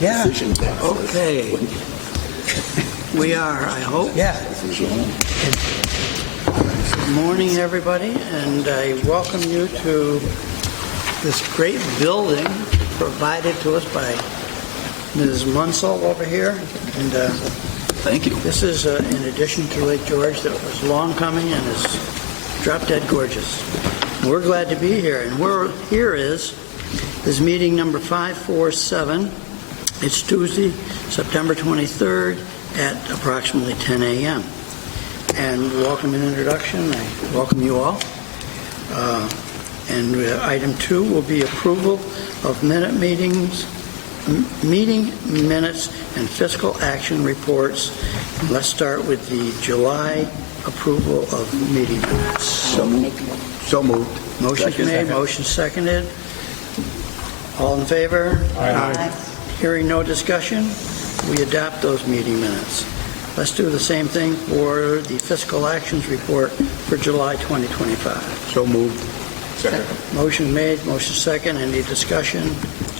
Yeah. Okay. We are, I hope. Yeah. Good morning, everybody, and I welcome you to this great building provided to us by Ms. Munsell over here. And thank you. This is in addition to Lake George that was long coming and is drop dead gorgeous. We're glad to be here, and we're here is meeting number 547. It's Tuesday, September 23rd at approximately 10 a.m. And welcome and introduction. I welcome you all. And item 2 will be approval of meeting minutes and fiscal action reports. And let's start with the July approval of meeting minutes. So moved. Motion's made, motion seconded. All in favor? Aye. Hearing no discussion, we adopt those meeting minutes. Let's do the same thing for the fiscal actions report for July 2025. So moved. Second. Motion made, motion second. Any discussion?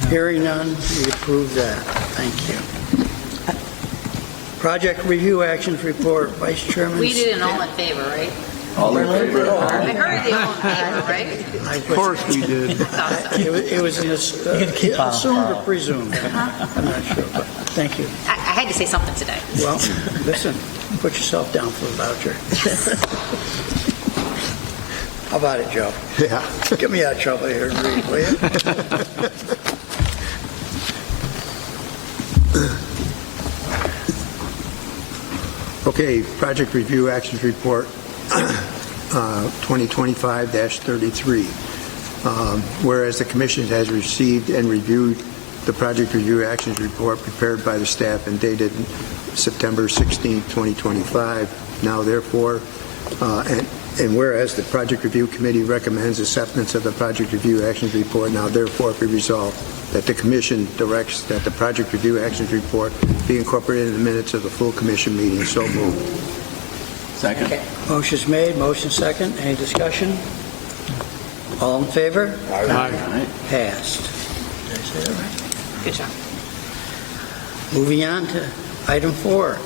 Hearing none, we approve that. Thank you. Project review actions report, Vice Chairman. We did an all in favor, right? All in favor? I heard the all in favor, right? Of course we did. It was in assumed or presumed. I'm not sure, but thank you. I had to say something today. Well, listen, put yourself down for a voucher. How about it, Joe? Yeah. Get me out of trouble here and read, will you? Okay, project review actions report 2025-33. Whereas the Commission has received and reviewed the project review actions report prepared by the staff and dated September 16, 2025. Now, therefore, and whereas the Project Review Committee recommends acceptance of the Project Review Actions Report, now therefore be resolved that the Commission directs that the Project Review Actions Report be incorporated in the minutes of the full Commission meeting. So moved. Second. Okay. Motion's made, motion second. Any discussion? All in favor? Aye. Passed. Did I say that right? Good job. Moving on to item 4,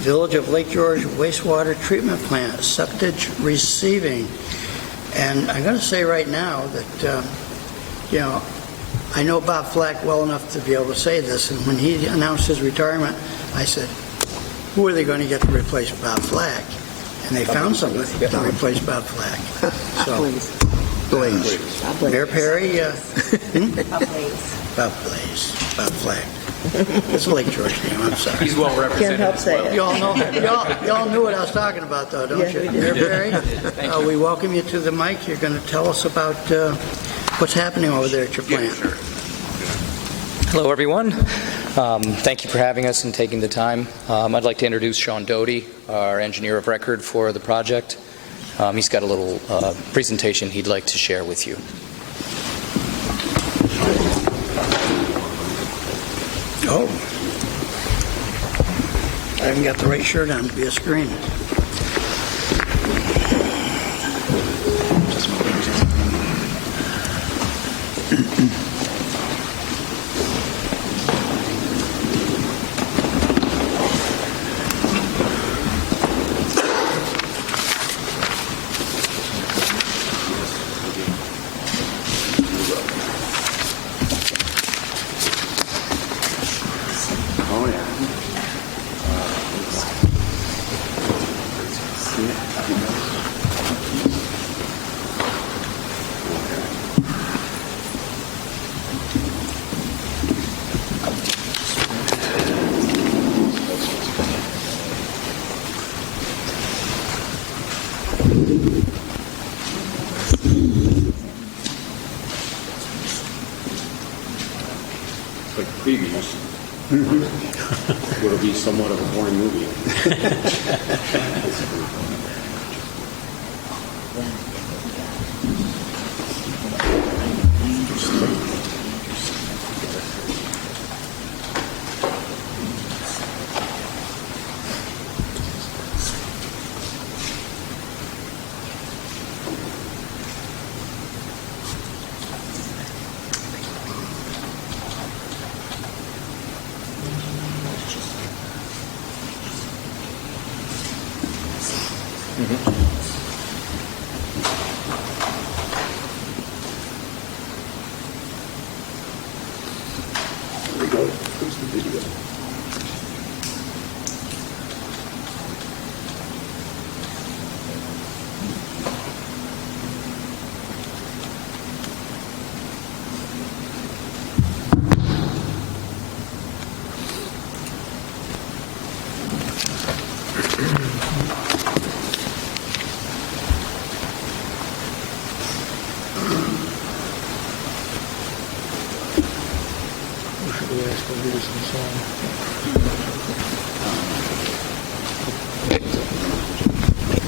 Village of Lake George wastewater treatment plant, septage receiving. And I'm going to say right now that, I know Bob Flack well enough to be able to say this, and when he announced his retirement, I said, who are they going to get to replace Bob Flack? And they found somebody to replace Bob Flack. So, Blaze. Mayor Perry, Bob Blaze. Bob Flack. It's a Lake George name, I'm sorry. He's well represented. Can't help say it. Y'all knew what I was talking about, though, don't you? Mayor Perry, we welcome you to the mic. You're going to tell us about what's happening over there at your plant. Hello, everyone. Thank you for having us and taking the time. I'd like to introduce Sean Doty, our engineer of record for the project. He's got a little presentation he'd like to share with you. Oh. I haven't got the right shirt on to be a screen. Like previews. Would be somewhat of a boring movie. There we go. Here's the video.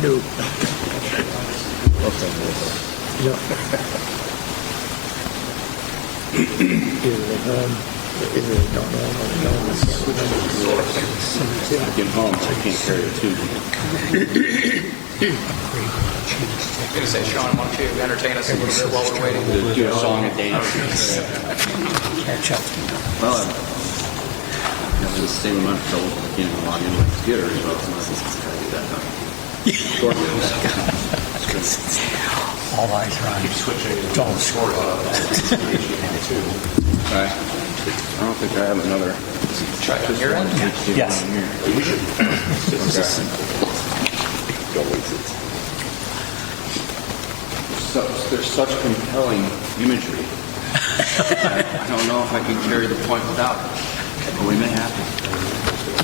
No. Get home, so I can't carry it too. I'm going to say, Sean, why don't you entertain us a little bit while we're waiting? Do a song and dance. Catch up. Well, I'm having the same amount of trouble if I can't even log into my computer, so it's not do that now. All eyes are on John Short. Right. I don't think I have another. Try it on your end? Yes. There's such compelling imagery. I don't know if I can carry the point without it, but we may have to.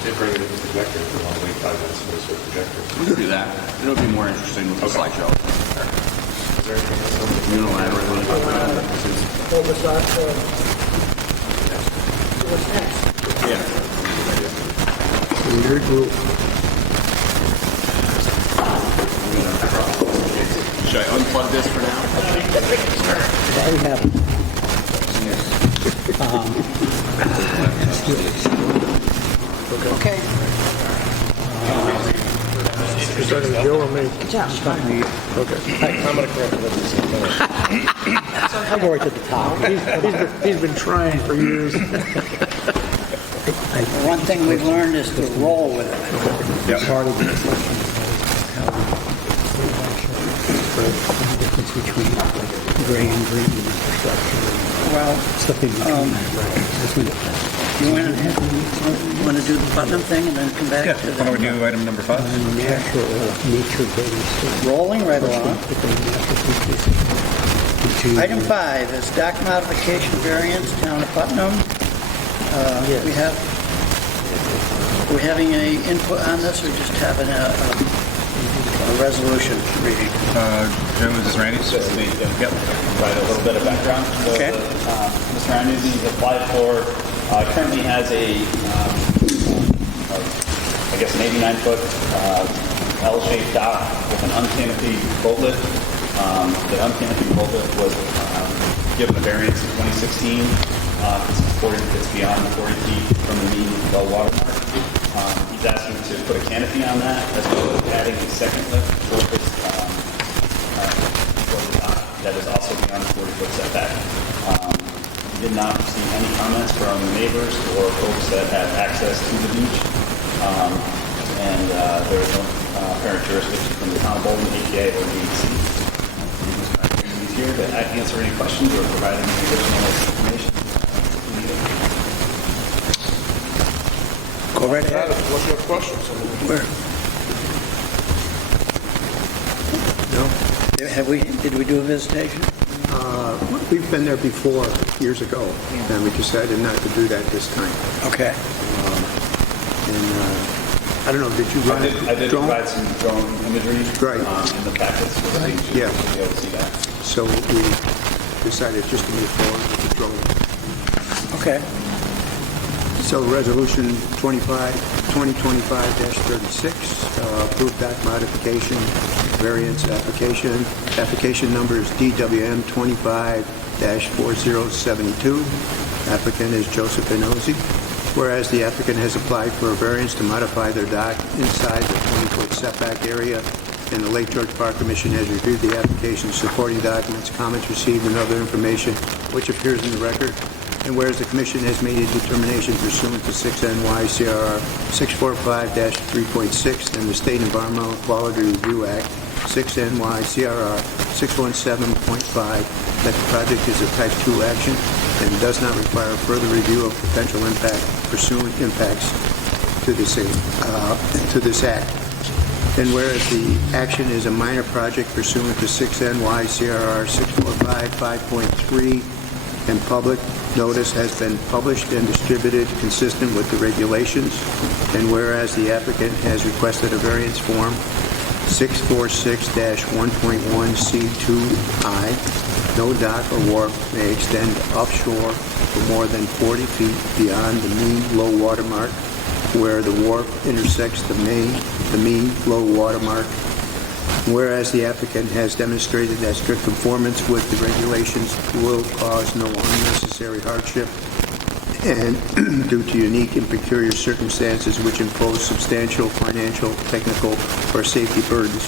Bring it in the projector if you want to wait 5 minutes for the projector. We can do that. It'll be more interesting with the slideshow. Is there anything else? Unilaterally. Yeah. Weird group. Should I unplug this for now? I have. Okay. You're starting with Joe or me? Good job. Okay. I'm going to correct it. I'll go right to the top. He's been trying for years. One thing we've learned is to roll with it. Yeah. Part of the difference between gray and green infrastructure. Well, you want to do the Putnam thing and then come back to Why don't we do item number 5? rolling right along. Item 5 is dock modification variance, Town of Putnam. We're having any input on this, or just having a resolution reading? Joe, is this Randy's? Just me, yep. Provide a little bit of background. So, Okay. Mr. Anderson has applied for, currently has I guess an 89-foot L-shaped dock with an uncanopied boatlet. The uncanopied boatlet was given a variance in 2016. It's beyond 40 feet from the mean low water mark. He's asking to put a canopy on that, as well as adding a second lift for this that is also beyond the 40-foot setback. We did not receive any comments from neighbors or folks that have access to the beach. There is no apparent jurisdiction from the town of Bolton, EPA, or DEC. He's here to answer any questions or provide any additional information. Go right ahead. What's your questions? Where? Did we do a visitation? We've been there before, years ago, and we decided not to do that this time. Okay. I don't know, did you run I did drone? provide some drone imagery Right. in the packets. So you should Yeah. be able to see that. So we decided just to move forward with the drone. Okay. So resolution 2025-36, approved dock modification variance application. Application number is DWM 25-4072. Applicant is Joseph Inozi. Whereas the applicant has applied for a variance to modify their dock inside the 20-foot setback area, and the Lake George Park Commission has reviewed the application, supporting documents, comments received, and other information which appears in the record. And whereas the commission has made a determination pursuant to 6 NYCRR 645-3.6 and the State Environmental Quality Review Act 6 NYCRR 617.5 that the project is a Type 2 action and does not require further review of potential impacts to this act. And whereas the action is a minor project pursuant to 6 NYCRR 645-5.3 and public notice has been published and distributed consistent with the regulations, and whereas the applicant has requested a variance form 646-1.1C2I, no dock or wharf may extend offshore for more than 40 feet beyond the mean low water mark where the wharf intersects the mean low water mark. Whereas the applicant has demonstrated that strict conformance with the regulations will cause no unnecessary hardship and due to unique and peculiar circumstances which impose substantial financial, technical, or safety burdens.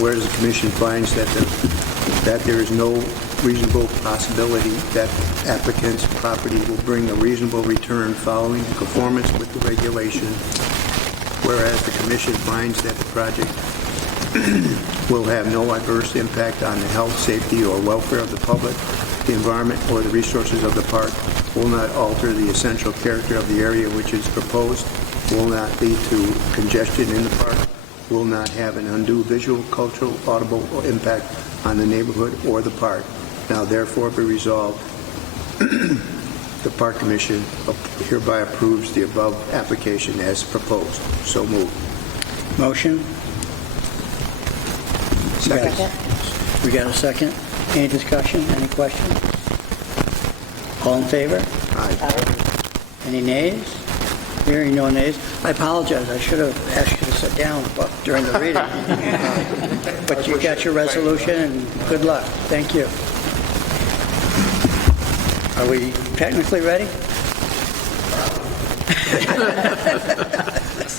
Whereas the commission finds that there is no reasonable possibility that applicant's property will bring a reasonable return following conformance with the regulation. Whereas the commission finds that the project will have no adverse impact on the health, safety, or welfare of the public, the environment, or the resources of the park, will not alter the essential character of the area which is proposed, will not lead to congestion in the park, will not have an undue visual, cultural, audible impact on the neighborhood or the park. Now therefore be resolved, the Park Commission hereby approves the above application as proposed. So moved. Motion? Second. We got a second? Any discussion? Any questions? All in favor? Aye. Any nays? Hearing no nays. I apologize. I should have asked you to sit down during the reading. But you got your resolution, and good luck. Thank you. Are we technically ready?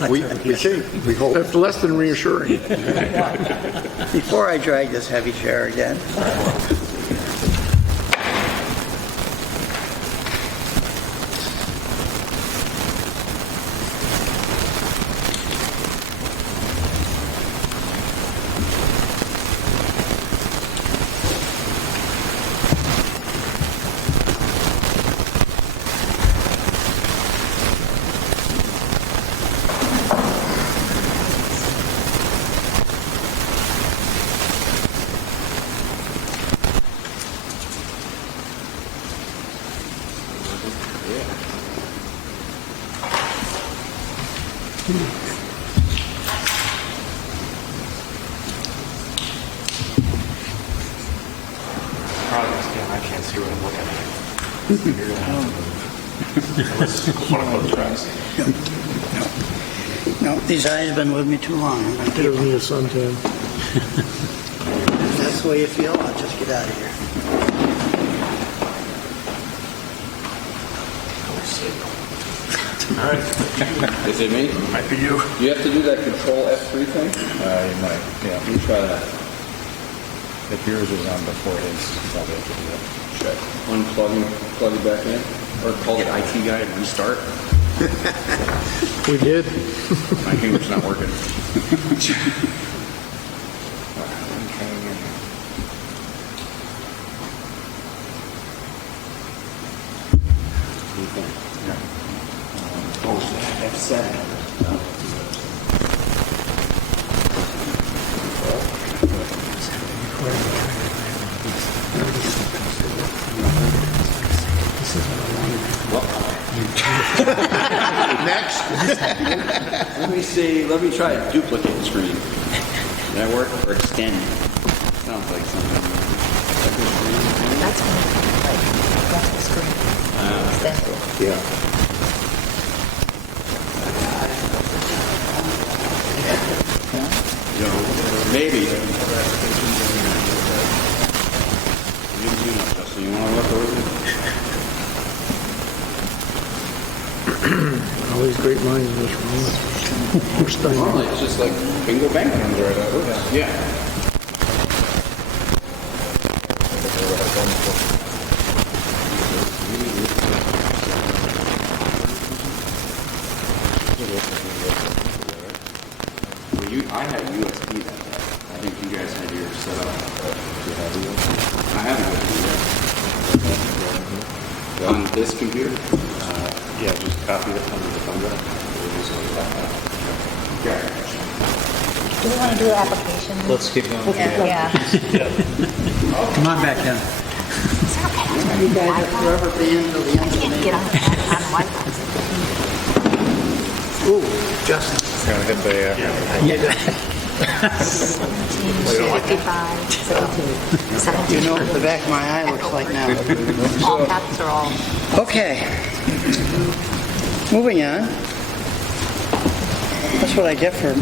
We think. We hope. That's less than reassuring. Before I drag this heavy chair again. I can't see what I'm looking at. You're gonna have to move. Unless one of those tracks. No, these eyes have been with me too long. It doesn't need a suntan. If that's the way you feel, I'll just get out of here. All right. Is it me? Might be you. You have to do that Control F3 thing? You might, yeah. Let me try that. If yours is on before his, you probably have to do that. Check. Plug it back in. Or call the IT guy and restart. We did. My finger's not working. F7. Next. Let me try a duplicate screen. Did that work? Or extend? Sounds like something. That's that's the screen. Extend. Yeah. Maybe. Justin, you want to look over? All these great minds in this room. We're studying. Normally, it's just like bingo bango. Yeah. I had USB that day. I think you guys had yours set up. I have USB. On this computer? Yeah, just copy it from the thumb drive. Okay. Do we want to do application? Let's keep going. Yeah. Come on back down. You guys are forever being to the end of the Can't meeting. get on Wi-Fi. Ooh, Justin. Gotta hit the, 55, 17. You know what the back of my eye looks like now. All caps are all. Okay. Moving on. That's what I get for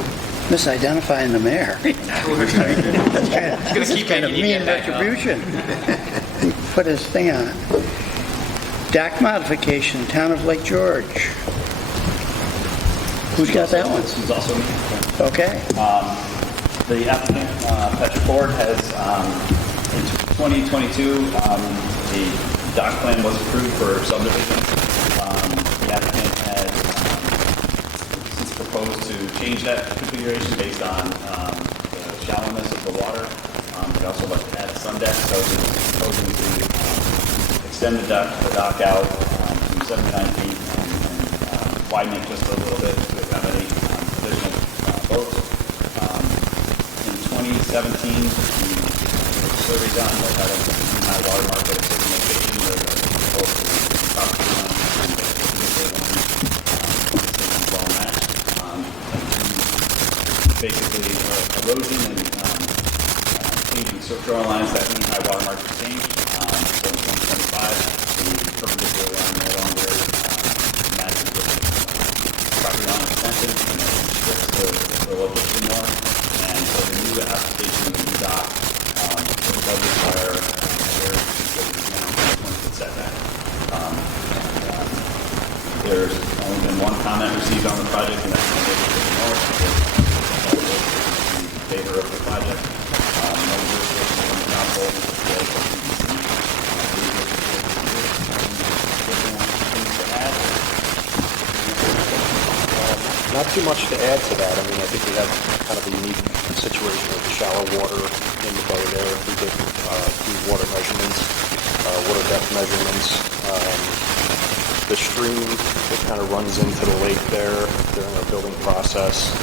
misidentifying the mayor. That's kind of mean retribution. He put his thing on it. Dock modification, Town of Lake George. Who's got that one? This is also me. Okay. The applicant, Patrick Ford, has, in 2022, the dock plan was approved for subdivision. The applicant had since proposed to change that configuration based on the shallowness of the water. They also like to add a sun deck, so he's proposing to extend the dock out from 79 feet and widen it just a little bit to accommodate additional boats. In 2017, the survey done that had a high water mark at a certain location where the boat was property line and the well matched. Basically, erosion and changing shoreline lines that mean high water mark was changed. So in 2025, the perpendicular line no longer matches with property line extension and it restricts the location more. And so the new application of the new dock does require variances that is now 20-foot setback. There's only been one comment received on the project, and that's from the north. In favor of the project. No jurisdiction from the council. Not too much to add to that. I mean, I think we have kind of a unique situation with the shallow water in the bay there. We did do water measurements, water depth measurements. The stream that kind of runs into the lake there during our building process,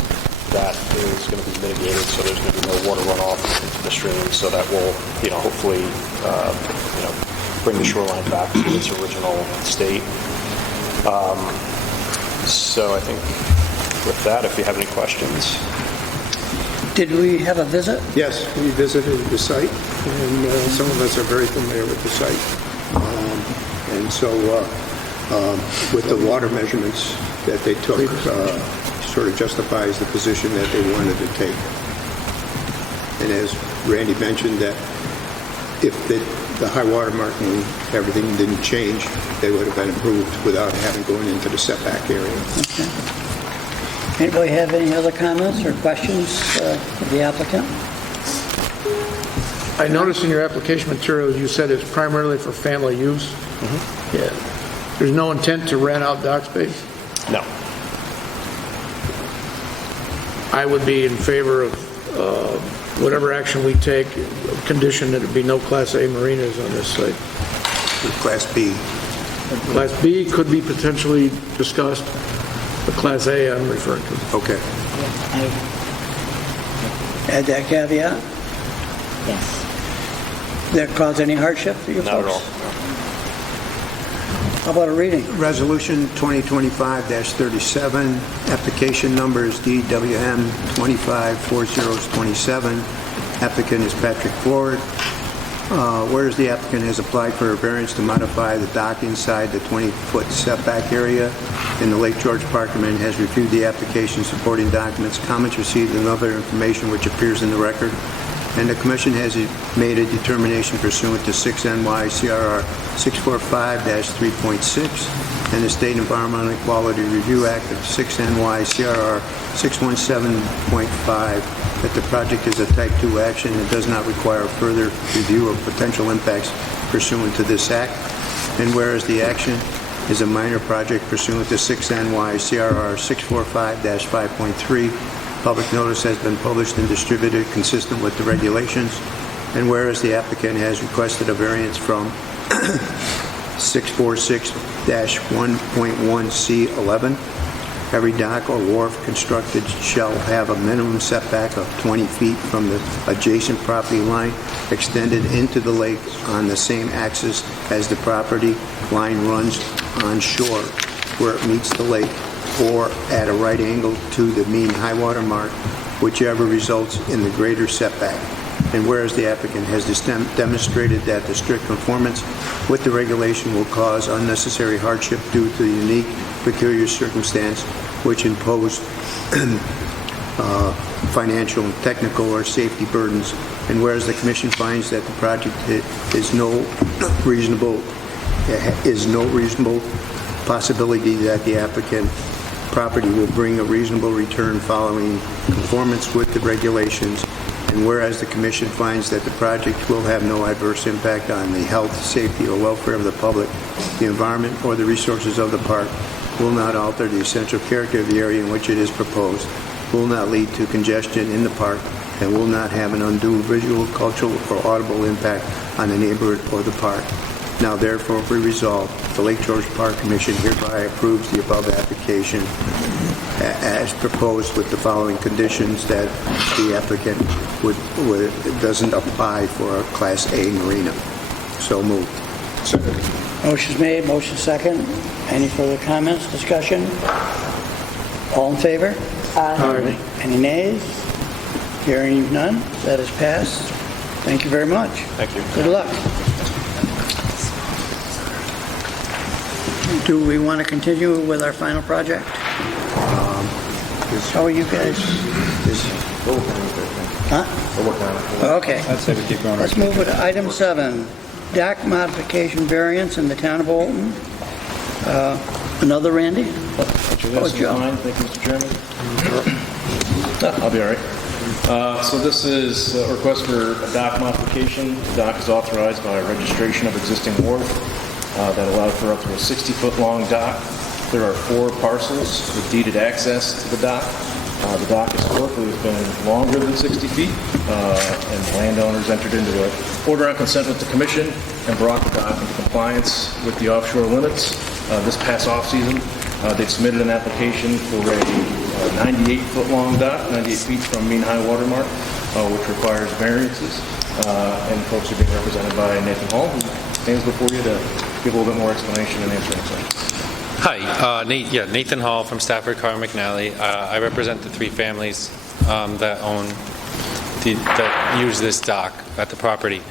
that is going to be mitigated, so there's going to be no water runoff into the stream, so that will, hopefully, bring the shoreline back to its original state. So I think with that, if you have any questions. Did we have a visit? Yes, we visited the site, and some of us are very familiar with the site. And so with the water measurements that they took, sort of justifies the position that they wanted to take. And as Randy mentioned, that if the high water mark and everything didn't change, they would have been improved without having going into the setback area. Okay. Anybody have any other comments or questions of the applicant? I noticed in your application materials, you said it's primarily for family use. Mm-hmm. Yeah. There's no intent to rent out dock space? No. I would be in favor of whatever action we take, condition that it be no Class A marinas on this site. Class B. Class B could be potentially discussed, but Class A I'm referring to. Okay. Add that caveat? Yes. That cause any hardship for you folks? Not at all. How about a reading? Resolution 2025-37, application number is DWM 254027. Applicant is Patrick Ford. Whereas the applicant has applied for a variance to modify the dock inside the 20-foot setback area in the Lake George Park, and has reviewed the application supporting documents, comments received, and other information which appears in the record. And the Commission has made a determination pursuant to 6 NYCRR 645-3.6 and the State Environmental Quality Review Act of 6 NYCRR 617.5 that the project is a Type 2 action and does not require further review of potential impacts pursuant to this act. And whereas the action is a minor project pursuant to 6 NYCRR 645-5.3, Public notice has been published and distributed consistent with the regulations. And whereas the applicant has requested a variance from 646-1.1C11, every dock or wharf constructed shall have a minimum setback of 20 feet from the adjacent property line extended into the lake on the same axis as the property line runs on shore where it meets the lake, or at a right angle to the mean high water mark, whichever results in the greater setback. And whereas the applicant has demonstrated that the strict conformance with the regulation will cause unnecessary hardship due to the unique, peculiar circumstance which impose financial, technical, or safety burdens, and whereas the Commission finds that the project is no reasonable possibility that the applicant property will bring a reasonable return following conformance with the regulations, and whereas the Commission finds that the project will have no adverse impact on the health, safety, or welfare of the public, the environment, or the resources of the park, will not alter the essential character of the area in which it is proposed, will not lead to congestion in the park, and will not have an undue visual, cultural, or audible impact on the neighborhood or the park. Now therefore be resolved, the Lake George Park Commission hereby approves the above application as proposed with the following conditions: that the applicant doesn't apply for a Class A marina. So moved. Motion's made, motion second. Any further comments, discussion? All in favor? Aye. Any nays? Hearing none, that is passed. Thank you very much. Thank you. Good luck. Do we want to continue with our final project? How are you guys? Huh? Okay. I'd say we keep going. Let's move to item 7, dock modification variance in the town of Bolton. Another Randy? Oh, Joe. Thank you, Mr. Chairman. I'll be all right. So this is a request for a dock modification. The dock is authorized by registration of existing wharf that allowed for up to a 60-foot-long dock. There are 4 parcels with deeded access to the dock. The dock historically has been longer than 60 feet, and landowners entered into an order on consent with the commission and brought the dock into compliance with the offshore limits. This past off-season, they've submitted an application for a 98-foot-long dock, 98 feet from mean high water mark, which requires variances. And folks are being represented by Nathan Hall, who stands before you to give a little bit more explanation and answer any questions. Hi, Nathan Hall from Stafford Car McNally. I represent the 3 families that use this dock at the property.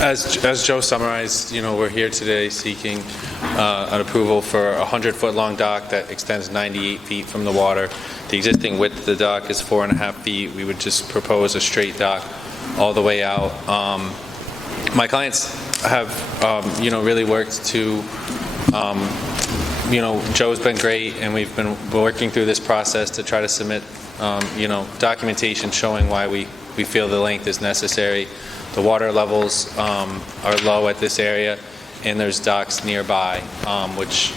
As Joe summarized, we're here today seeking an approval for a 100-foot-long dock that extends 98 feet from the water. The existing width of the dock is 4.5 feet. We would just propose a straight dock all the way out. My clients have, really worked to, Joe's been great, and we've been working through this process to try to submit, documentation showing why we feel the length is necessary. The water levels are low at this area, and there's docks nearby, which,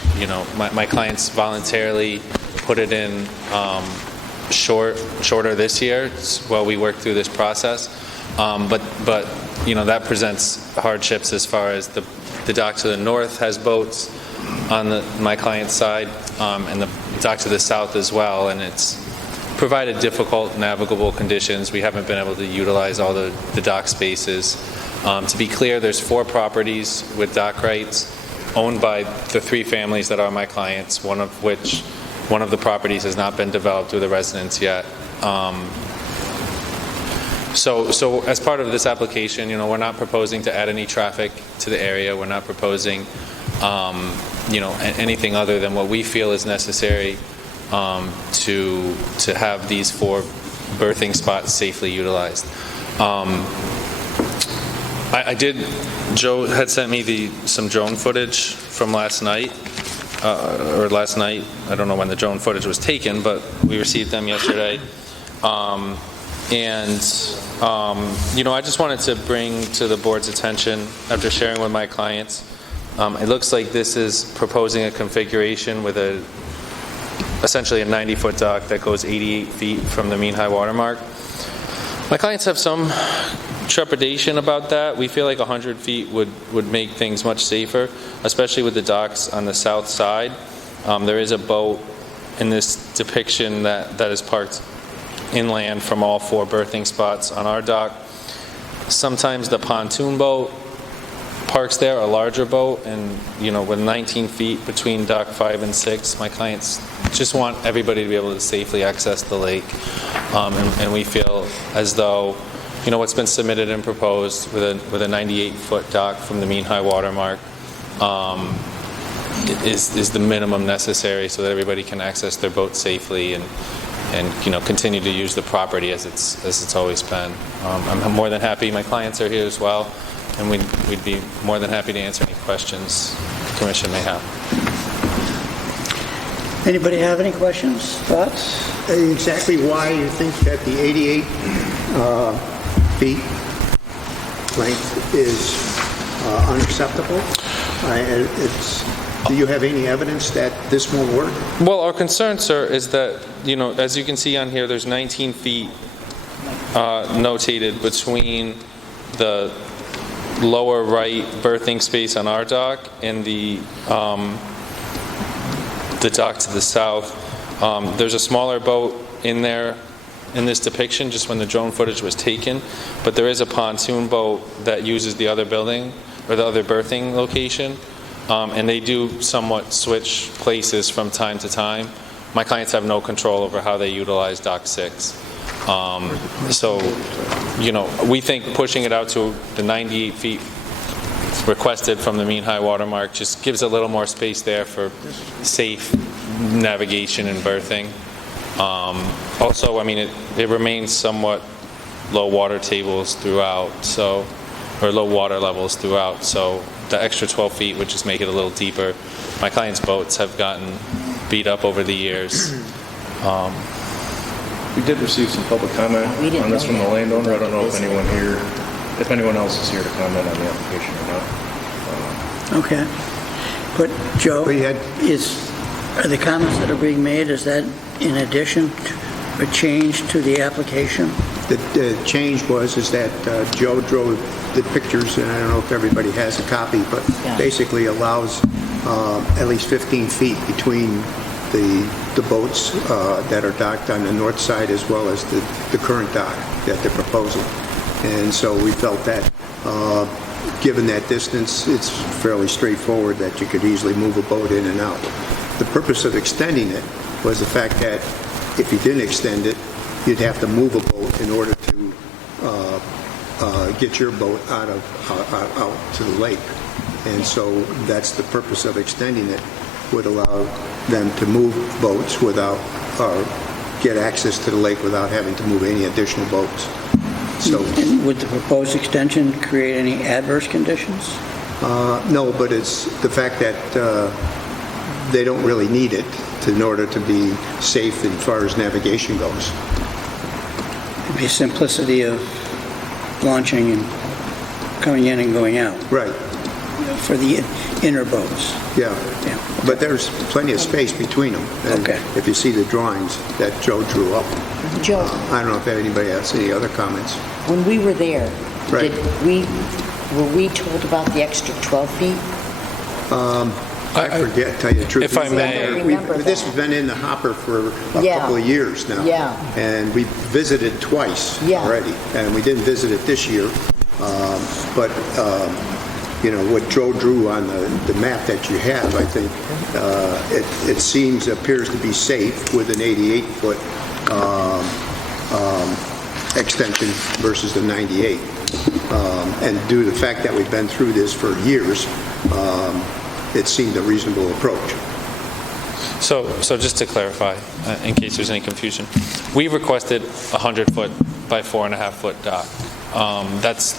my clients voluntarily put it in shorter this year while we work through this process. But that presents hardships as far as the dock to the north has boats on my client's side, and the dock to the south as well, and it's provided difficult navigable conditions. We haven't been able to utilize all the dock spaces. To be clear, there's 4 properties with dock rights owned by the 3 families that are my clients, one of the properties has not been developed through the residents yet. So as part of this application, we're not proposing to add any traffic to the area. We're not proposing, anything other than what we feel is necessary to have these 4 berthing spots safely utilized. Joe had sent me some drone footage from last night. I don't know when the drone footage was taken, but we received them yesterday. I just wanted to bring to the board's attention, after sharing with my clients, it looks like this is proposing a configuration with essentially a 90-foot dock that goes 88 feet from the mean high water mark. My clients have some trepidation about that. We feel like 100 feet would make things much safer, especially with the docks on the south side. There is a boat in this depiction that is parked inland from all 4 berthing spots on our dock. Sometimes the pontoon boat parks there, a larger boat, and with 19 feet between dock 5 and 6, my clients just want everybody to be able to safely access the lake. And we feel as though what's been submitted and proposed with a 98-foot dock from the mean high water mark is the minimum necessary so that everybody can access their boat safely and continue to use the property as it's always been. I'm more than happy. My clients are here as well, and we'd be more than happy to answer any questions the commission may have. Anybody have any questions, thoughts? Exactly why you think that the 88 feet length is unacceptable? Do you have any evidence that this won't work? Well, our concern, sir, is that, as you can see on here, there's 19 feet notated between the lower right berthing space on our dock and the dock to the south. There's a smaller boat in there in this depiction just when the drone footage was taken, but there is a pontoon boat that uses the other building or the other berthing location, and they do somewhat switch places from time to time. My clients have no control over how they utilize dock 6. So, we think pushing it out to the 98 feet requested from the mean high water mark just gives a little more space there for safe navigation and berthing. Also, it remains somewhat low water tables throughout, or low water levels throughout, so the extra 12 feet would just make it a little deeper. My clients' boats have gotten beat up over the years. We did receive some public comment on this from the landowner. I don't know if anyone else is here to comment on the application or not. Okay. But Joe, are the comments that are being made, is that in addition to a change to the application? The change is that Joe drew the pictures, and I don't know if everybody has a copy, but basically allows at least 15 feet between the boats that are docked on the north side as well as the current dock that they're proposing. And so we felt that given that distance, it's fairly straightforward that you could easily move a boat in and out. The purpose of extending it was the fact that if you didn't extend it, you'd have to move a boat in order to get your boat out to the lake. And so that's the purpose of extending it, would allow them to move boats without, or get access to the lake without having to move any additional boats. So, and would the proposed extension create any adverse conditions? No, but it's the fact that they don't really need it in order to be safe as far as navigation goes. It'd be simplicity of launching and coming in and going out. Right. For the inner boats. Yeah. But there's plenty of space between them. And if you see the drawings that Joe drew up. Joe. I don't know if anybody has any other comments. When we were there, Right. were we told about the extra 12 feet? I forget, tell you the truth. If I may. This has been in the hopper for a couple of years now. Yeah. And we visited twice already. And we didn't visit it this year. But what Joe drew on the map that you have, I think it appears to be safe with an 88-foot extension versus the 98. And due to the fact that we've been through this for years, it seemed a reasonable approach. So just to clarify, in case there's any confusion, we requested a 100-foot by 4.5-foot dock. That's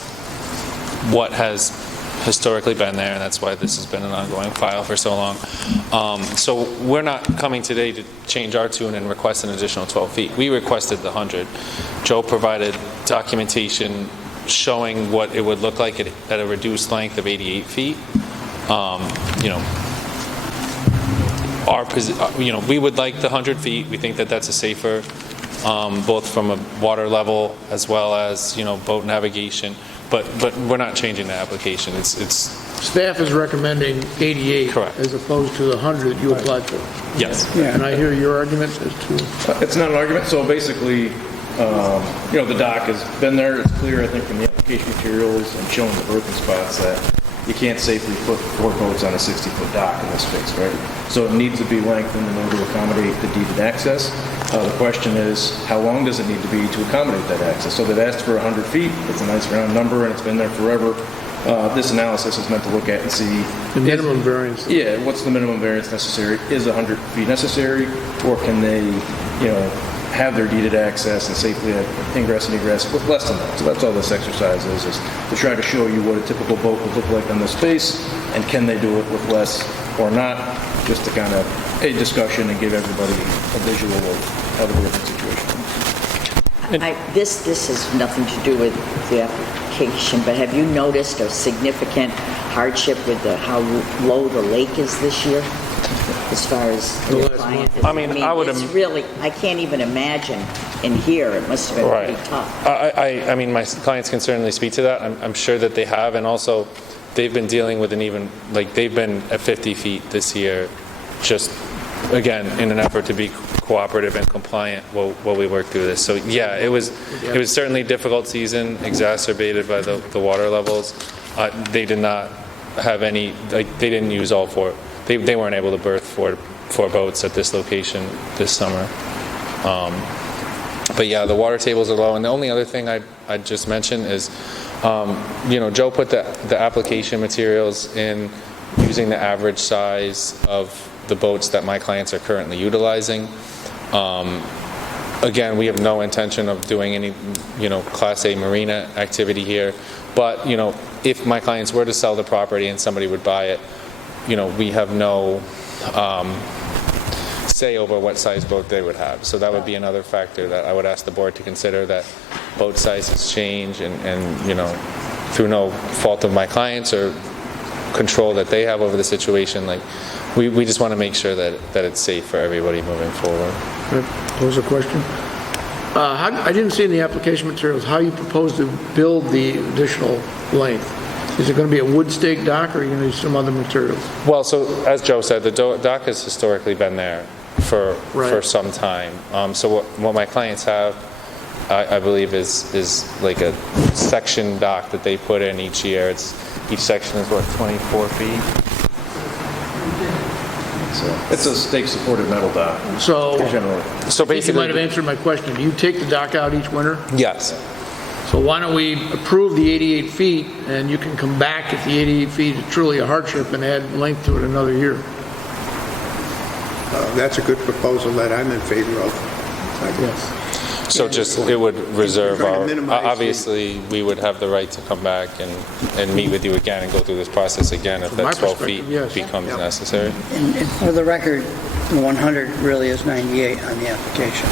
what has historically been there, and that's why this has been an ongoing file for so long. So we're not coming today to change our tune and request an additional 12 feet. We requested the 100. Joe provided documentation showing what it would look like at a reduced length of 88 feet. we would like the 100 feet. We think that that's a safer, both from a water level as well as, boat navigation. But we're not changing the application. It's Staff is recommending 88. Correct. As opposed to the 100 that you applied for. yes. Yeah, and I hear your argument as to... It's not an argument, so basically, the dock has been there, it's clear, I think, from the application materials and showing the broken spots that you can't safely put 4 boats on a 60-foot dock in this space, right? So it needs to be lengthened in order to accommodate the deeded access. The question is, how long does it need to be to accommodate that access? So they've asked for 100 feet, it's a nice round number, and it's been there forever. This analysis is meant to look at and see... The minimum variance. Yeah, what's the minimum variance necessary? Is 100 feet necessary, or can they, have their deeded access and safely have ingress and egress with less than that? So that's all this exercise is to try to show you what a typical boat would look like on this space, and can they do it with less or not, just to kind of a discussion and give everybody a visual of how the working situation. This has nothing to do with the application, but have you noticed a significant hardship with how low the lake is this year? As far as your client is? I it's really, I can't even imagine in here, it must have been pretty tough. I mean, my clients can certainly speak to that. I'm sure that they have, and also they've been dealing with they've been at 50 feet this year, just, again, in an effort to be cooperative and compliant while we work through this. So yeah, it was certainly a difficult season, exacerbated by the water levels. They did not have any, they didn't use all 4. They weren't able to berth 4 boats at this location this summer. But yeah, the water tables are low. And the only other thing I'd just mention is, Joe put the application materials in using the average size of the boats that my clients are currently utilizing. Again, we have no intention of doing any, Class A marina activity here. But, if my clients were to sell the property and somebody would buy it, we have no say over what size boat they would have. So that would be another factor that I would ask the board to consider, that boat sizes change and through no fault of my clients or control that they have over the situation, we just want to make sure that it's safe for everybody moving forward. Pose a question. I didn't see in the application materials how you propose to build the additional length. Is it going to be a wood stake dock, or are you going to use some other materials? Well, so as Joe said, the dock has historically been there for some time. So what my clients have, I believe, is like a section dock that they put in each year. Each section is 24 feet. So it's a stake-supported metal dock. So basically, you might have answered my question. Do you take the dock out each winter? Yes. So why don't we approve the 88 feet, and you can come back if the 88 feet is truly a hardship and add length to it another year. That's a good proposal that I'm in favor of. Yes. So it would reserve Trying to minimize obviously we would have the right to come back and meet with you again and go through this process again if From my that 12 feet perspective, yes. becomes necessary. And for the record, the 100 really is 98 on the application.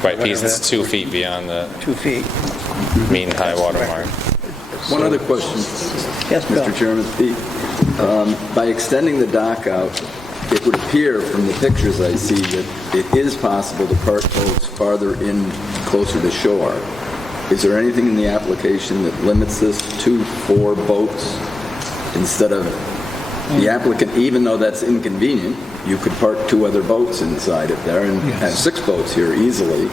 Right, because it's 2 feet beyond the 2 feet. mean high water mark. One other question, Yes, Bill. Mr. Chairman. By extending the dock out, it would appear from the pictures I see that it is possible to park boats farther in, closer to shore. Is there anything in the application that limits this to 4 boats instead of the applicant, even though that's inconvenient, you could park 2 other boats inside it there and have 6 boats here easily,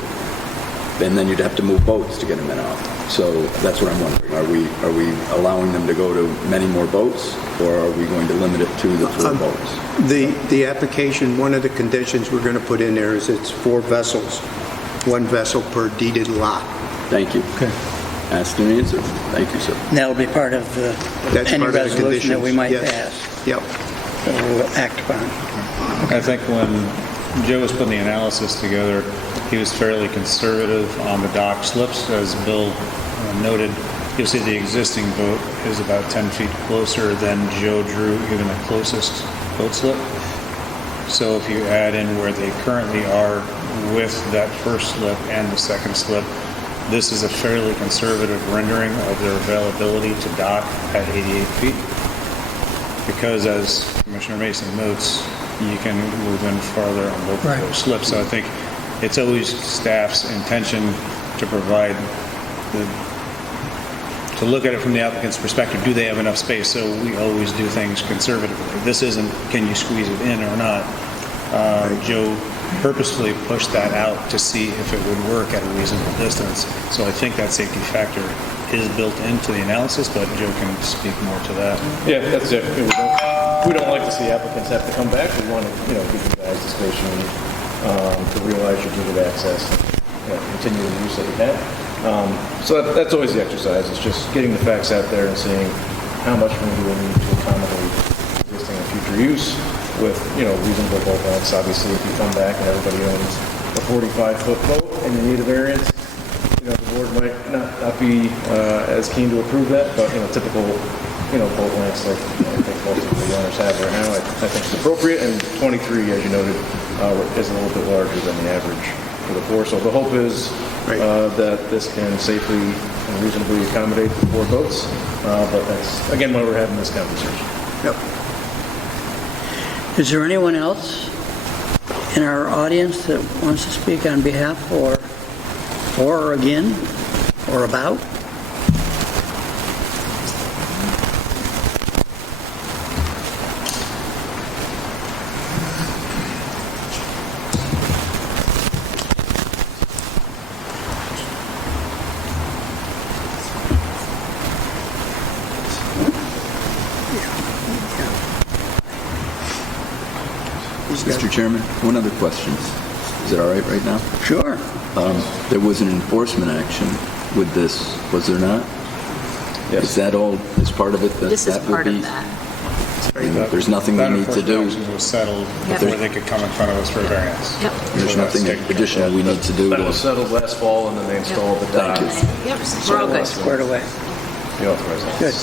and then you'd have to move boats to get them in and out. So that's what I'm wondering. Are we allowing them to go to many more boats, or are we going to limit it to the 4 boats? The application, one of the conditions we're going to put in there is it's 4 vessels, 1 vessel per deeded lot. Thank you. Okay. Asked and answered. Thank you, sir. That'll be part of any part of the resolution that we conditions, might yes. pass. Yep. That we'll act upon. I think when Joe was putting the analysis together, he was fairly conservative on the dock slips. As Bill noted, you'll see the existing boat is about 10 feet closer than Joe drew even the closest boat slip. So if you add in where they currently are with that first slip and the second slip, this is a fairly conservative rendering of their availability to dock at 88 feet. Because as Commissioner Mason notes, you can move in farther on both of those slips. So I think it's always staff's intention to provide to look at it from the applicant's perspective. Do they have enough space? So we always do things conservatively. This isn't, can you squeeze it in or not? Joe purposefully pushed that out to see if it would work at a reasonable distance. So I think that safety factor is built into the analysis, but Joe can speak more to that. Yeah, that's it. We don't like to see applicants have to come back. We want to, give you guys the space you need to realize your deeded access and continue the use that you have. So that's always the exercise. It's just getting the facts out there and seeing how much room do we need to accommodate existing and future use with, reasonable boat lengths. Obviously, if you come back and everybody owns a 45-foot boat and you need a variance, the board might not be as keen to approve that, but, typical, boat lengths like I think most of the owners have right now, I think is appropriate, and 23, as you noted, is a little bit larger than the average for the 4. So the hope is that this can safely and reasonably accommodate the 4 boats, but that's, again, why we're having this conversation. Yep. Is there anyone else in our audience that wants to speak on behalf or again or about? Mr. Chairman, one other question. Is it all right now? Sure. There was an enforcement action with this, was there not? Yes. Is that all, is part of it? This is part of that. There's nothing we need to do. That enforcement action was settled before they could come in front of us for a variance. Yep. There's nothing additional we need to do. That was settled last fall, and then they installed the dock. Yep, we're all good. Squared away. The authorized lots. Good.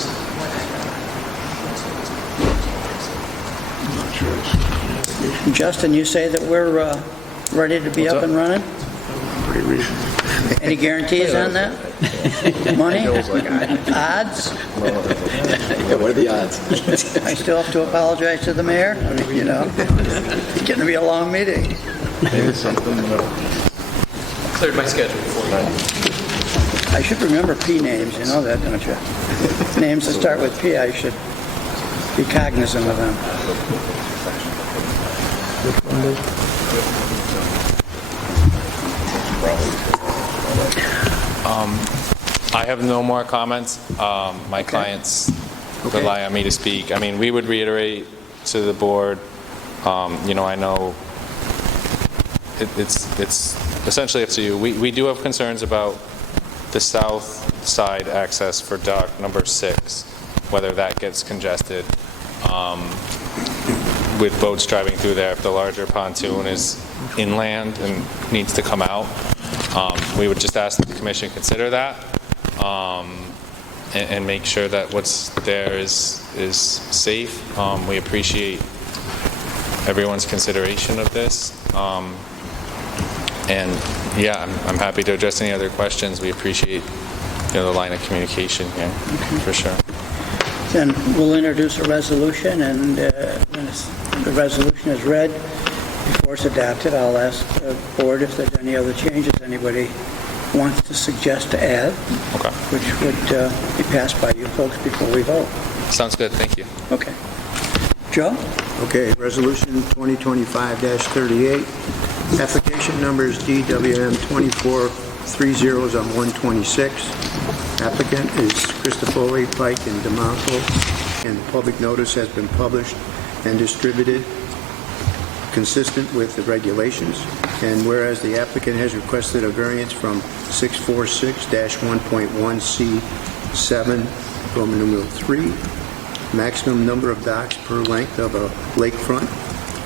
Justin, you say that we're ready to be up and running? Pretty reasonable. Any guarantees on that? Money? Odds? Yeah, what are the odds? I still have to apologize to the mayor. It's going to be a long meeting. Cleared my schedule for you. I should remember P names, you know that, don't you? Names that start with P, I should be cognizant of them. I have no more comments. My clients rely on me to speak. I mean, we would reiterate to the board, I know it's essentially up to you. We do have concerns about the south side access for dock number 6, whether that gets congested with boats driving through there if the larger pontoon is inland and needs to come out. We would just ask that the commission consider that and make sure that what's there is safe. We appreciate everyone's consideration of this. And yeah, I'm happy to address any other questions. We appreciate the line of communication here, for sure. Then we'll introduce a resolution, and when the resolution is read, before it's adopted, I'll ask the board if there's any other changes anybody wants to suggest to add, which would be passed by you folks before we vote. Sounds good. Thank you. Okay. Joe? Okay, resolution 2025-38, application numbers DWM 2430 on 126. Applicant is Christopoli, Pike, and DeMonco, and the public notice has been published and distributed consistent with the regulations. And whereas the applicant has requested a variance from 646-1.1C7, Roman numeral 3, maximum number of docks per length of a lakefront,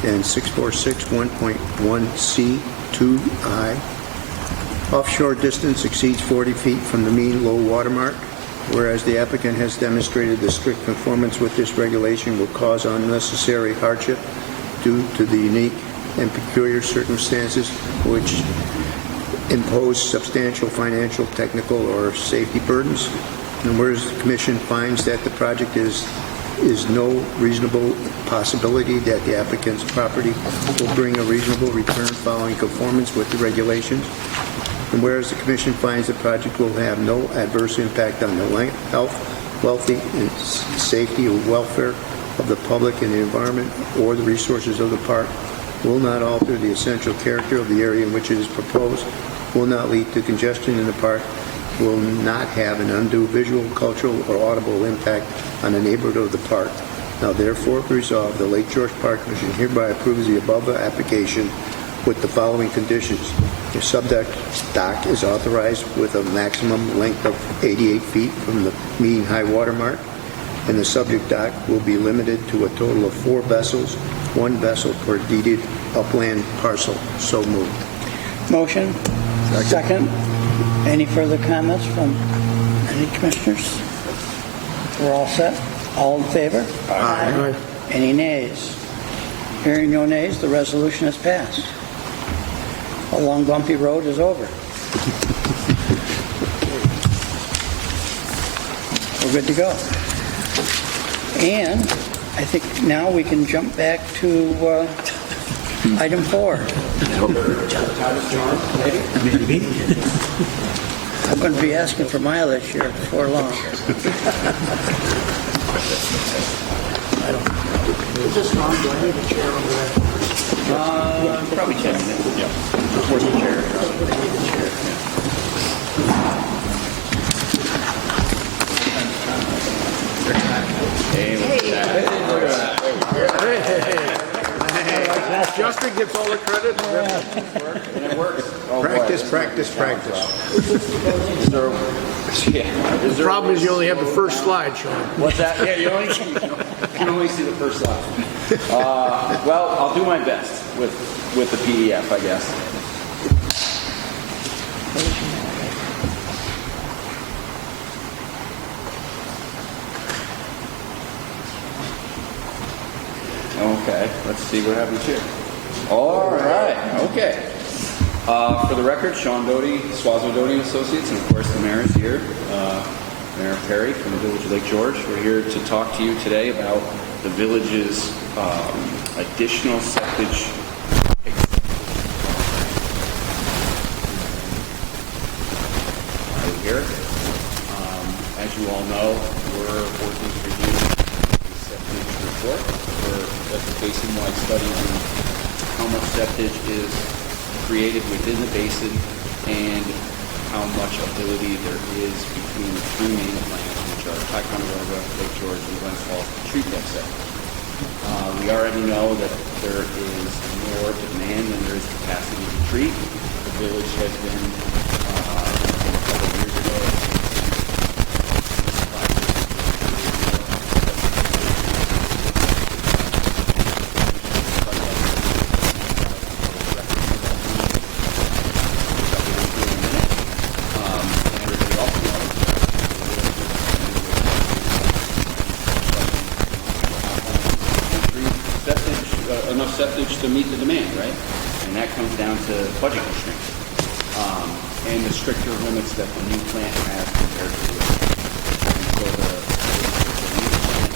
and 646-1.1C2I, offshore distance exceeds 40 feet from the mean low water mark. Whereas the applicant has demonstrated the strict conformance with this regulation will cause unnecessary hardship due to the unique and peculiar circumstances which impose substantial financial, technical, or safety burdens. And whereas the commission finds that the project is is no reasonable possibility that the applicant's property will bring a reasonable return following conformance with the regulations. And whereas the commission finds the project will have no adverse impact on the health, welfare, and safety or welfare of the public and the environment or the resources of the park, will not alter the essential character of the area in which it is proposed, will not lead to congestion in the park, will not have an undue visual, cultural, or audible impact on the neighborhood of the park. Now therefore resolved, the Lake George Park Commission hereby approves the above application with the following conditions. The subdeck dock is authorized with a maximum length of 88 feet from the mean high water mark, and the subject dock will be limited to a total of 4 vessels, 1 vessel per deeded upland parcel. So moved. Motion? Second. Any further comments from any commissioners? We're all set? All in favor? Aye. Any nays? Hearing no nays, the resolution is passed. A long bumpy road is over. We're good to go. And I think now we can jump back to item 4. I'm going to be asking for mileage here before long. I don't know. Is this wrong? Do I need a chair over there? Probably 10 minutes. Yeah. Where's the chair? Justin gets all the credit. And it works. Oh, Practice, boy. practice, practice. The problem is you only have the first slide, Sean. What's that? Yeah, you can only see the first slide. Well, I'll do my best with the PDF, I guess. Okay, let's see what happens here. All right, okay. For the record, Sean Doty, Swazo Doty and Associates, and of course the mayor is here, Mayor Perry from the Village of Lake George. We're here to talk to you today about the village's additional septage here. As you all know, we're working to review the septage report that's a basin-wide study on how much septage is created within the basin and how much ability there is between the 3 main plants, which are Ticonderoga, Lake George, and Glens Falls, to treat that septage. We already know that there is more demand than there is capacity to treat. The village has been, a couple of years ago, enough septage to meet the demand, right? And that comes down to budget constraints and the stricter limits that the new plant has compared to the old. And so the new plant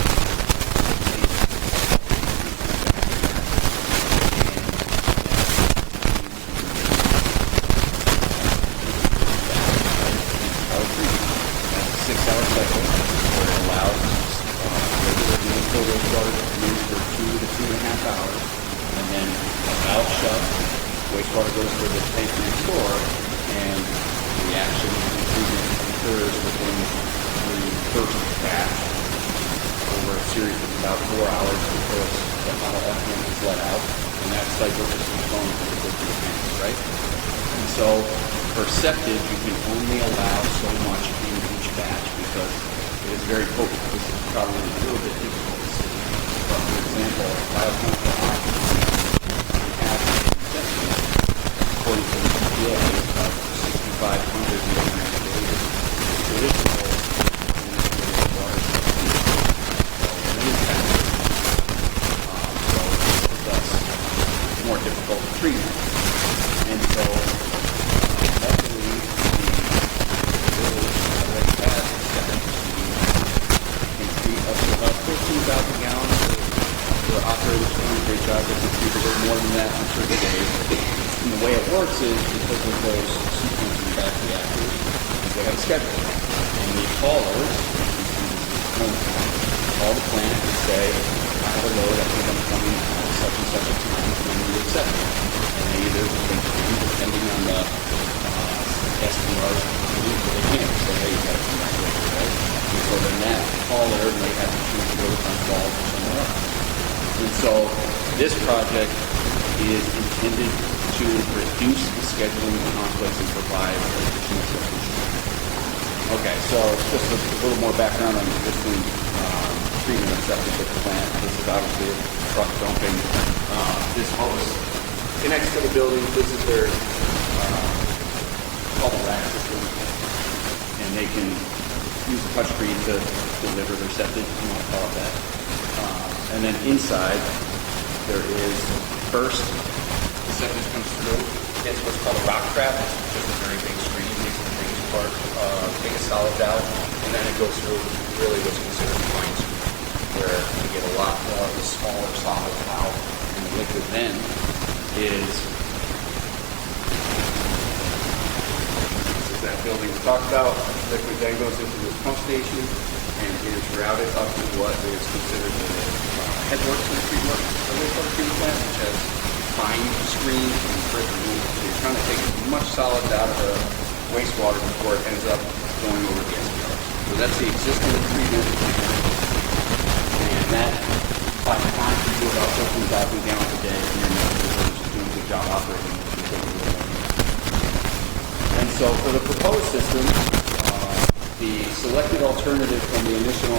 that's a 6-hour cycle where it allows regular municipal wastewater to be used for 2 to 2.5 hours, and then a valve shut, wastewater goes to the tank next door, and the reaction and treatment occurs within the first batch over a series of about 4 hours before the final effluent is let out, and that cycle is component of the tanks, right? And so for septic, you can only allow so much in each batch because it is very potent. This is probably a little bit difficult to see. But for example, biochemical occupancy, we have septic, according to the EPA, is about 6,500 milligrams per liter. Traditional water is faster. So it's thus more difficult to treat. And so luckily, the village already has a septic can treat up to about 15,000 a great job. They can do a little more than that on certain days. And the way it works is because of those sequencing back reactors, they have a schedule. And the callers call the plant and say, I have a load, I think I'm coming at such and such a time, when you accept it. And they either, depending on the SDR, they can't say, hey, you got to come back later, right? And so then that caller may have to choose to go on call for somewhere else. And so this project is intended to reduce the scheduling conflicts and provide additional solutions. Okay, so just a little more background on the existing treatment and septic at the plant. This is obviously a truck dumping. This hose connects to the building. This is their called a rack system, and they can use a touchscreen to deliver their septic, if you want to call it that. And then inside, there is first, the septic comes through. It's what's called a rock trap. It's just a very big screen, makes the biggest part, biggest solids out, and then it goes through really what's considered a fine screen, where you get a lot more of the smaller solids out, and the liquid then is that building we talked about. Liquid then goes into this pump station and is routed up to what is considered the headworks of the wastewater treatment plant, which has fine screens and grit removal. So you're trying to take as much solids out of the wastewater before it ends up going over the SPR. So that's the existing treatment, and that by the time you do about 14,000 gallons a day, and you're just doing a good job operating. And so for the proposed system, the selected alternative from the initial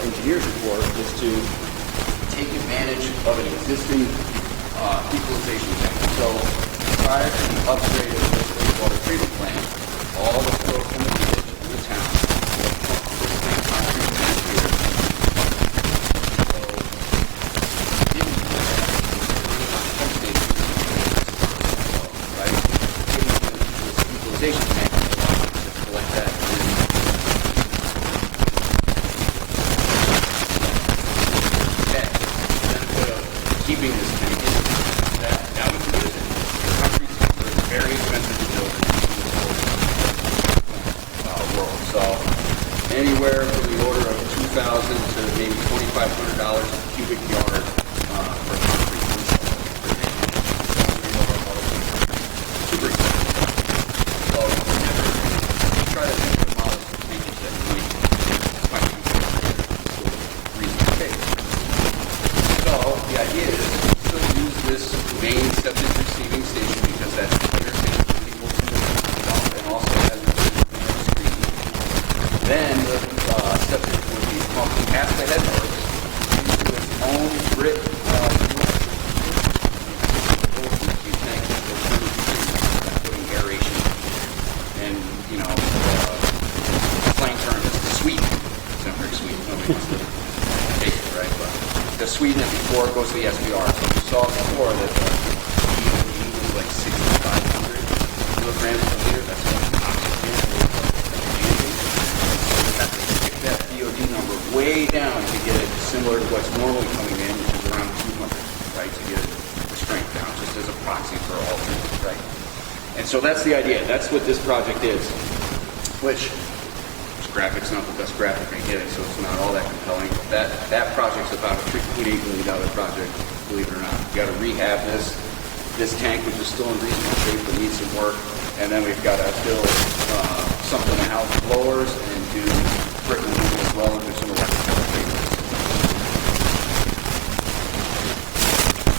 engineer's report is to take advantage of an existing equalization tank. So prior to the upgrade of this wastewater treatment plant, all the flow from the village in the town was pumped to this main concrete tank here. So given that, pump station, right? Given this equalization tank, to collect that in keeping this tank in that now we can use it. Concrete tanks are very expensive to build in the world. So anywhere from the order of $2,000 to maybe $2,500 a cubic yard for concrete. Super expensive. So we try to think of models of tankage that we might reasonably pay. So the idea is to still use this main septic receiving station because that's the interface for people to dump and also has a screen. Then the septic would be pumped past the headworks into its own grit tank that goes through putting aeration and, slang term is the sweet. It's not very sweet. Nobody wants to taste it, right? But to sweeten it before it goes to the SPR. So we saw before that the DOD was like 6,500 milligrams per liter. That's what oxygen is. So we have to kick that DOD number way down to get it similar to what's normally coming in, which is around 200, right? To get the strength down, just as a proxy for all things, right? And so that's the idea. That's what this project is, which graphic's not the best graphic I get it, so it's not all that compelling. That project's about a $3.8 million project, believe it or not. You got to rehab this tank, which is still in reasonable shape but needs some work, and then we've got to build something to house blowers and do brick removal as well and do some electrical treatment.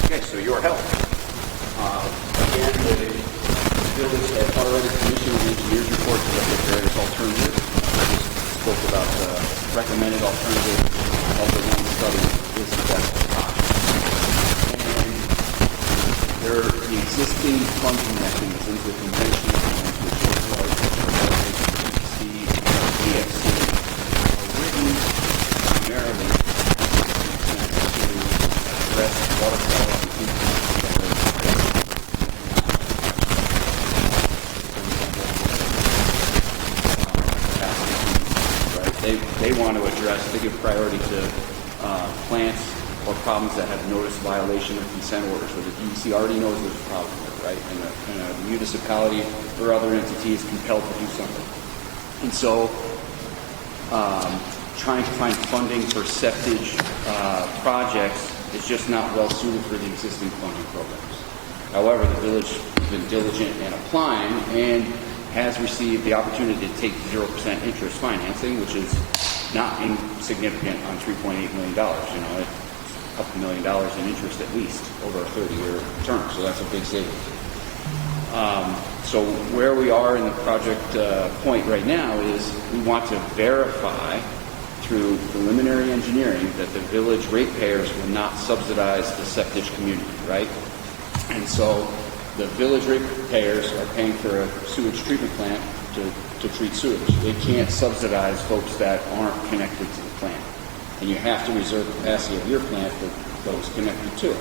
Okay, so your help. Again, the village had already commissioned an engineer's report to look at various alternatives. Spoke about the recommended alternative of the one study is the best option. And there are the existing funding mechanisms, the conventional ones, which is like PPC and EFC, are written primarily to address water quality they want to address, they give priority to plants or problems that have notice violation of consent orders, where the DEC already knows there's a problem there, right? And a municipality or other entity is compelled to do something. And so trying to find funding for septage projects is just not well suited for the existing funding programs. However, the village has been diligent in applying and has received the opportunity to take 0% interest financing, which is not insignificant on $3.8 million. You know, it's a couple $1 million in interest at least over a 30-year term, so that's a big savings. So where we are in the project point right now is we want to verify through preliminary engineering that the village ratepayers will not subsidize the septage community, right? And so the village ratepayers are paying for a sewage treatment plant to treat sewage. They can't subsidize folks that aren't connected to the plant. And you have to reserve capacity of your plant for those connected to it.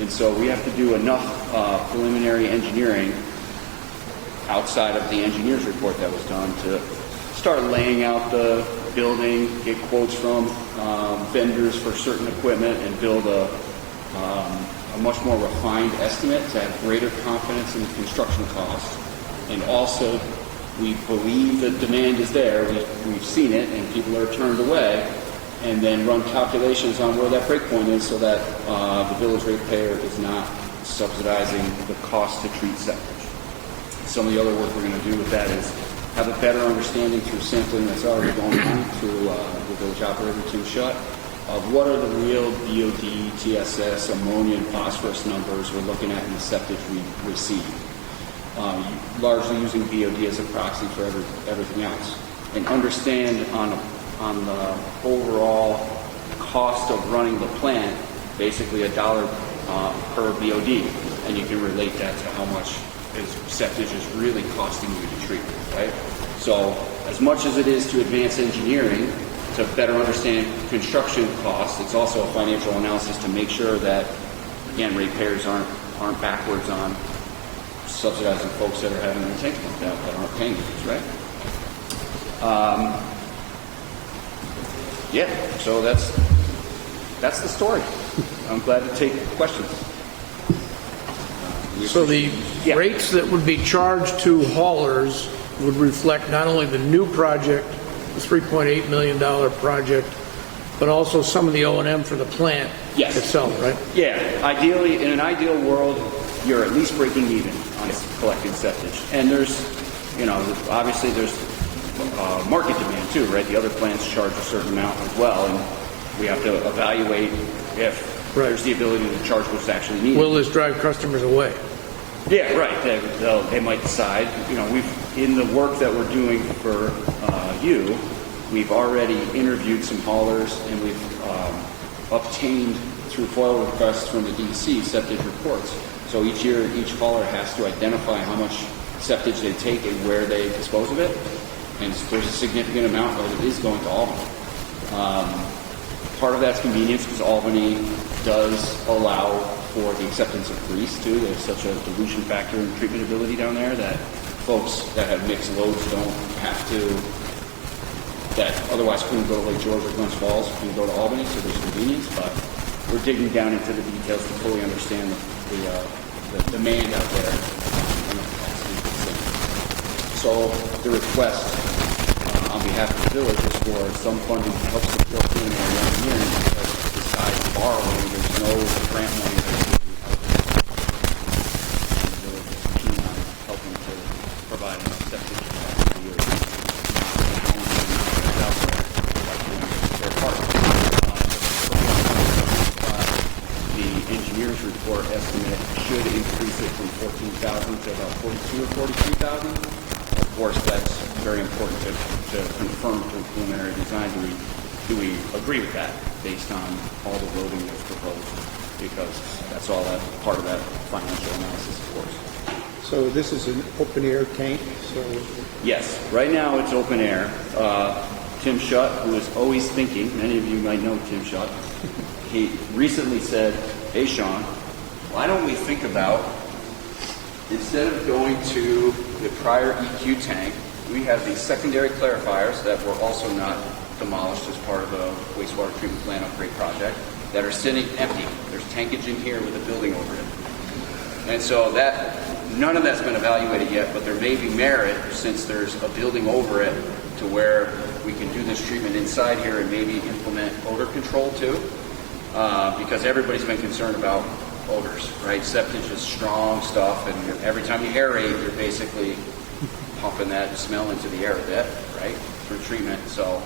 And so we have to do enough preliminary engineering outside of the engineer's report that was done to start laying out the building, get quotes from vendors for certain equipment, and build a much more refined estimate to have greater confidence in the construction costs. And also, we believe the demand is there. We've seen it, and people are turned away. And then run calculations on where that breakpoint is so that the village ratepayer is not subsidizing the cost to treat septage. Some of the other work we're going to do with that is have a better understanding through sampling that's already going on through the village operator, Tim Shutt, of what are the real BOD, TSS, ammonia, and phosphorus numbers we're looking at in the septage we receive. Largely using BOD as a proxy for everything else. And understand on the overall cost of running the plant, basically $1 per BOD, and you can relate that to how much septage is really costing you to treat, right? So as much as it is to advance engineering to better understand construction costs, it's also a financial analysis to make sure that, again, ratepayers aren't backwards on subsidizing folks that are having their tank pumped out that aren't paying these, right? Yeah, so that's the story. I'm glad to take questions. So the rates that would be charged to haulers would reflect not only the new project, the $3.8 million project, but also some of the O&M for the plant itself, right? Yeah, ideally, in an ideal world, you're at least breaking even on collecting septage. And there's, obviously there's market demand too, right? The other plants charge a certain amount as well, and we have to evaluate if there's the ability to charge what's actually needed. Will this drive customers away? Yeah, right. They might decide. In the work that we're doing for we've already interviewed some haulers, and we've obtained through FOIL requests from the DEC septage reports. So each year, each hauler has to identify how much septage they take and where they dispose of it. And there's a significant amount of it is going to Albany. Part of that's convenience because Albany does allow for the acceptance of grease too. There's such a dilution factor and treatment ability down there that folks that have mixed loads don't have to, that otherwise couldn't go to Lake George or Glens Falls, can go to Albany, so there's convenience. But we're digging down into the details to fully understand the demand out there and the capacity. So the request on behalf of the village is for some funding to help support preliminary engineering, because besides borrowing, there's no grant money that's being out there. The village is keen on helping to provide enough septic capacity or out there by doing their part. The engineer's report estimate should increase it from 14,000 to about 42 or 43,000. Of course, that's very important to confirm through preliminary design. Do we agree with that based on all the loading that's proposed? Because that's all that part of that financial analysis, of course. So this is an open air tank. So yes, right now it's open air. Tim Shutt, who is always thinking, many of you might know Tim Shutt, he recently said, "Hey Sean, why don't we think about, instead of going to the prior EQ tank, we have these secondary clarifiers that were also not demolished as part of the wastewater treatment plant upgrade project. that are sitting empty. There's tankage in here with a building over it. And so none of that's been evaluated yet, but there may be merit, since there's a building over it, to where we can do this treatment inside here and maybe implement odor control too, because everybody's been concerned about odors, right? Septage is strong stuff, and every time you aerate, you're basically pumping that smell into the air a bit, right, through treatment. So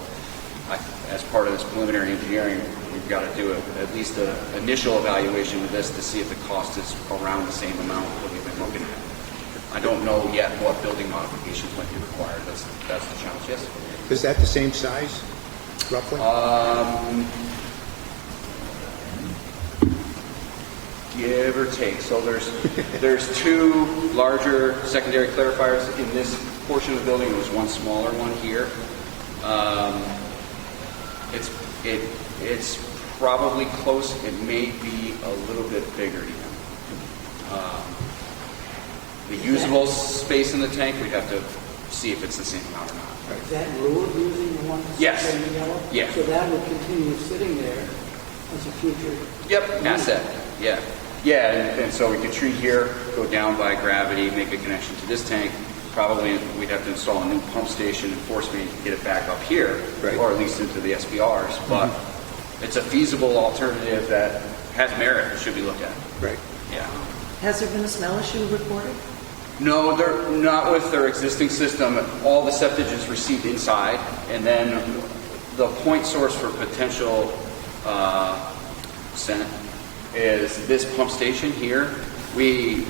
as part of this preliminary engineering, we've got to do at least an initial evaluation of this to see if the cost is around the same amount that we've been looking at. I don't know yet what building modifications might be required. That's the challenge, yes? Is that the same size, roughly? Give or take. So there's two larger secondary clarifiers in this portion of the building. There's one smaller one here. It's probably close. It may be a little bit bigger even. The usable space in the tank, we'd have to see if it's the same amount or not. Is that rule using the one that's Yes. in yellow? Yeah. So that would continue sitting there as a future. Yep, asset. Yeah. Yeah, and so we could treat here, go down by gravity, make a connection to this tank. Probably we'd have to install a new pump station and force main to get it back up here, Right. or at least into the SPRs. But it's a feasible alternative that has merit and should be looked at. Right. Yeah. Has there been a smell issue reported? No, they're not with their existing system. All the septage is received inside, and then the point source for potential scent is this pump station here. We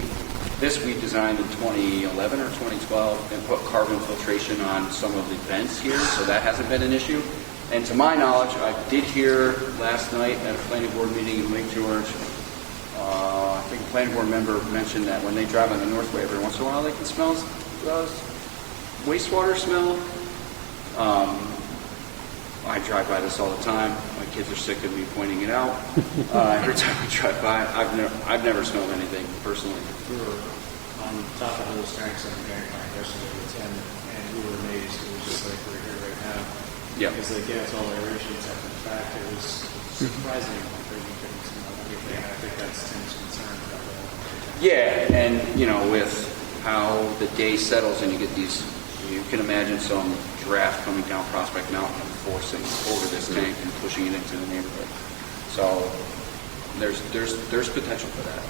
designed in 2011 or 2012 and put carbon filtration on some of the vents here, so that hasn't been an issue. And to my knowledge, I did hear last night at a planning board meeting in Lake George, I think a planning board member mentioned that when they drive on the Northway every once in a while, they can smell wastewater smell. I drive by this all the time. My kids are sick of me pointing it out. Every time I drive by, I've never smelled anything personally. We were on top of those tanks on the gang plant yesterday with Tim, and we were amazed. It was just like we're here right now. Yeah. Because they get all the aeration except in fact, it was surprising that you couldn't smell anything. I think that's Tim's concern about that. Yeah, and with how the day settles and you get these, you can imagine some draft coming down Prospect Mountain and forcing over this tank and pushing it into the neighborhood. So there's potential for that.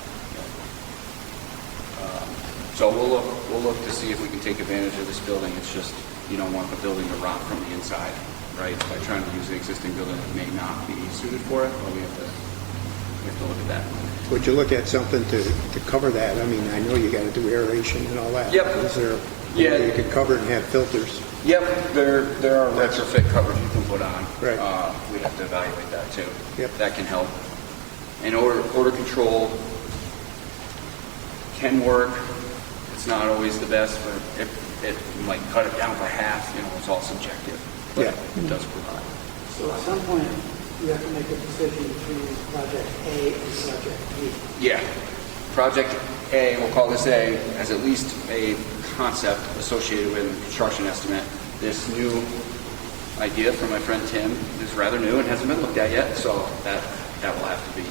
So we'll look to see if we can take advantage of this building. It's just you don't want the building to rot from the inside, right? By trying to use the existing building that may not be suited for it, but we have to look at that. Would you look at something to cover that? I mean, I know you got to do aeration and all that. Yep. Is there a Yeah. way you could cover it and have filters? Yep, there are retrofit coverage you can put on. Right. We have to evaluate that too. Yep. That can help. And odor control can work. It's not always the best, but it might cut it down by half. It's all subjective. But Yeah. it does provide. So at some point, you have to make a decision between Project A and Project B. Yeah. Project A, we'll call this A, has at least a concept associated with a construction estimate. This new idea from my friend Tim is rather new and hasn't been looked at yet, so that will have to be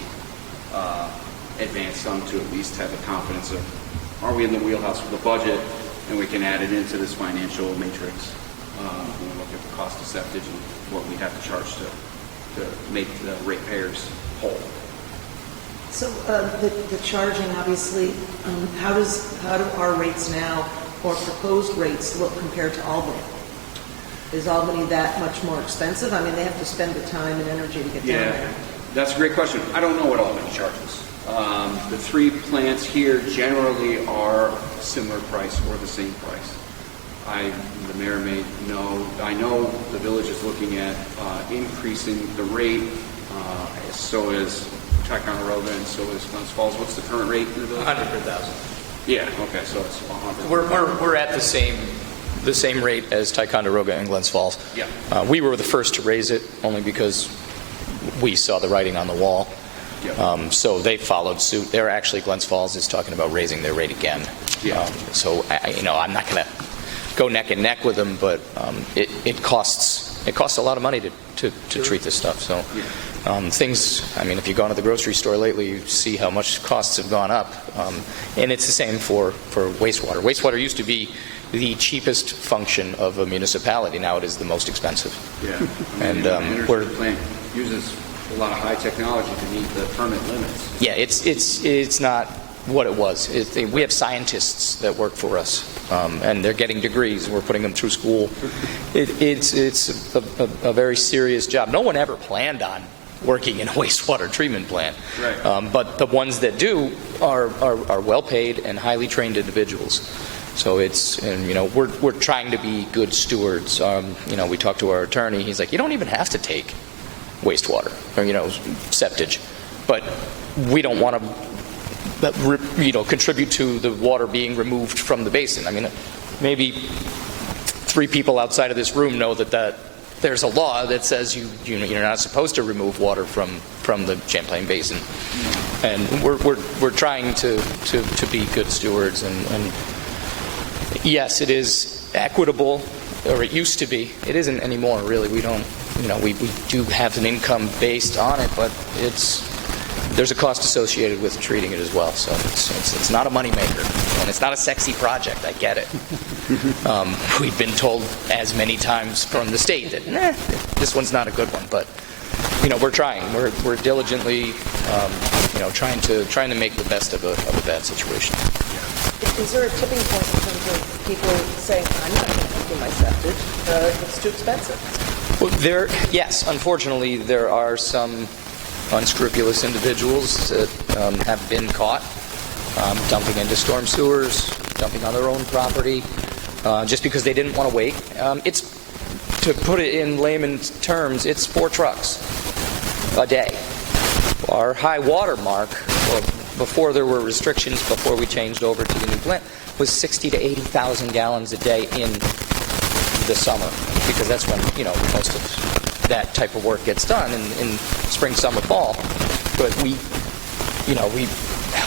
advanced on to at least have the confidence of, are we in the wheelhouse for the budget, and we can add it into this financial matrix when we look at the cost of septage and what we have to charge to make the ratepayers whole. So the charging, obviously, how do our rates now or proposed rates look compared to Albany? Is Albany that much more expensive? I mean, they have to spend the time and energy to get down there. That's a great question. I don't know what Albany charges. The three plants here generally are similar price or the same price. The mayor may know. I know the village is looking at increasing the rate. So is Ticonderoga, and so is Glens Falls. What's the current rate in the village? 100 per thousand. Yeah. Okay. So it's 100. We're at the same rate as Ticonderoga and Glens Falls. Yeah. We were the first to raise it only because we saw the writing on the wall. Yeah. So they followed suit. They're actually, Glens Falls is talking about raising their rate again. Yeah. So I'm not going to go neck and neck with them, but it costs a lot of money to treat this stuff. So Things, I mean, if you've gone to the grocery store lately, you see how much costs have gone up. And it's the same for wastewater. Wastewater used to be the cheapest function of a municipality. Now it is the most expensive. Yeah. And the energy we're plant uses a lot of high technology to meet the permit limits. Yeah, it's not what it was. We have scientists that work for us, and they're getting degrees. We're putting them through school. It's a very serious job. No one ever planned on working in a wastewater treatment plant, Right. but the ones that do are well-paid and highly trained individuals. So we're trying to be good stewards. We talked to our attorney. He's like, you don't even have to take wastewater or septage, but we don't want to contribute to the water being removed from the basin. I mean, maybe 3 people outside of this room know that there's a law that says you're not supposed to remove water from the Champlain Basin, and we're trying to be good stewards. And yes, it is equitable, or it used to be. It isn't anymore, really. We don't. We do have an income based on it, but there's a cost associated with treating it as well. So it's not a moneymaker, and it's not a sexy project. I get it. We've been told as many times from the state that this one's not a good one, but we're trying. We're diligently trying to make the best of a bad situation. Is there a tipping point in terms of people saying, I'm not going to empty my septic, it's too expensive? Well, yes, unfortunately, there are some unscrupulous individuals that have been caught dumping into storm sewers, dumping on their own property, just because they didn't want to wait. To put it in layman's terms, it's 4 trucks a day. Our high water mark, before there were restrictions, before we changed over to the new plant, was 60 to 80,000 gallons a day in the summer, because that's when most of that type of work gets done in spring, summer, fall. But we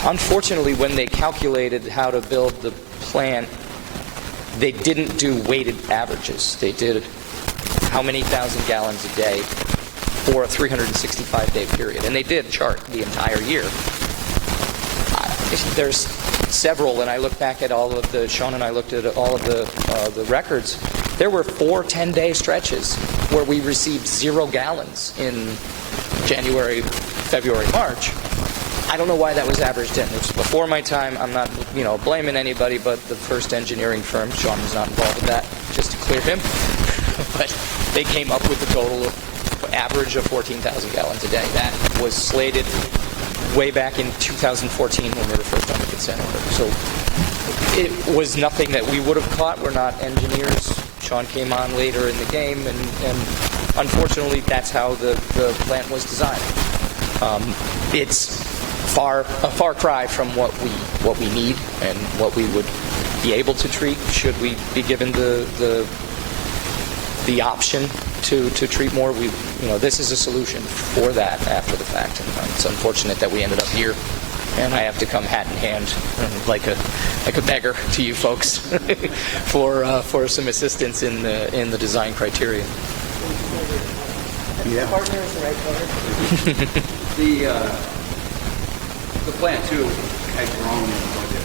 unfortunately, when they calculated how to build the plant, they didn't do weighted averages. They did how many thousand gallons a day for a 365-day period, and they did chart the entire year. There's several, and I look back at Sean and I looked at all of the records. There were 4 10-day stretches where we received 0 gallons in January, February, March. I don't know why that was averaged in. It was before my time. I'm not, blaming anybody, but the first engineering firm, Sean was not involved in that, just to clear him. But they came up with a total of average of 14,000 gallons a day. That was slated way back in 2014 when we were first on the consent order. So it was nothing that we would have caught. We're not engineers. Sean came on later in the game, and unfortunately, that's how the plant was designed. It's a far cry from what we need and what we would be able to treat should we be given the option to treat more. This is a solution for that after the fact, and it's unfortunate that we ended up here, and I have to come hat in hand like a beggar to you folks for some assistance in the design criteria. Yeah. Partner is the right word. The plant too had grown in the budget,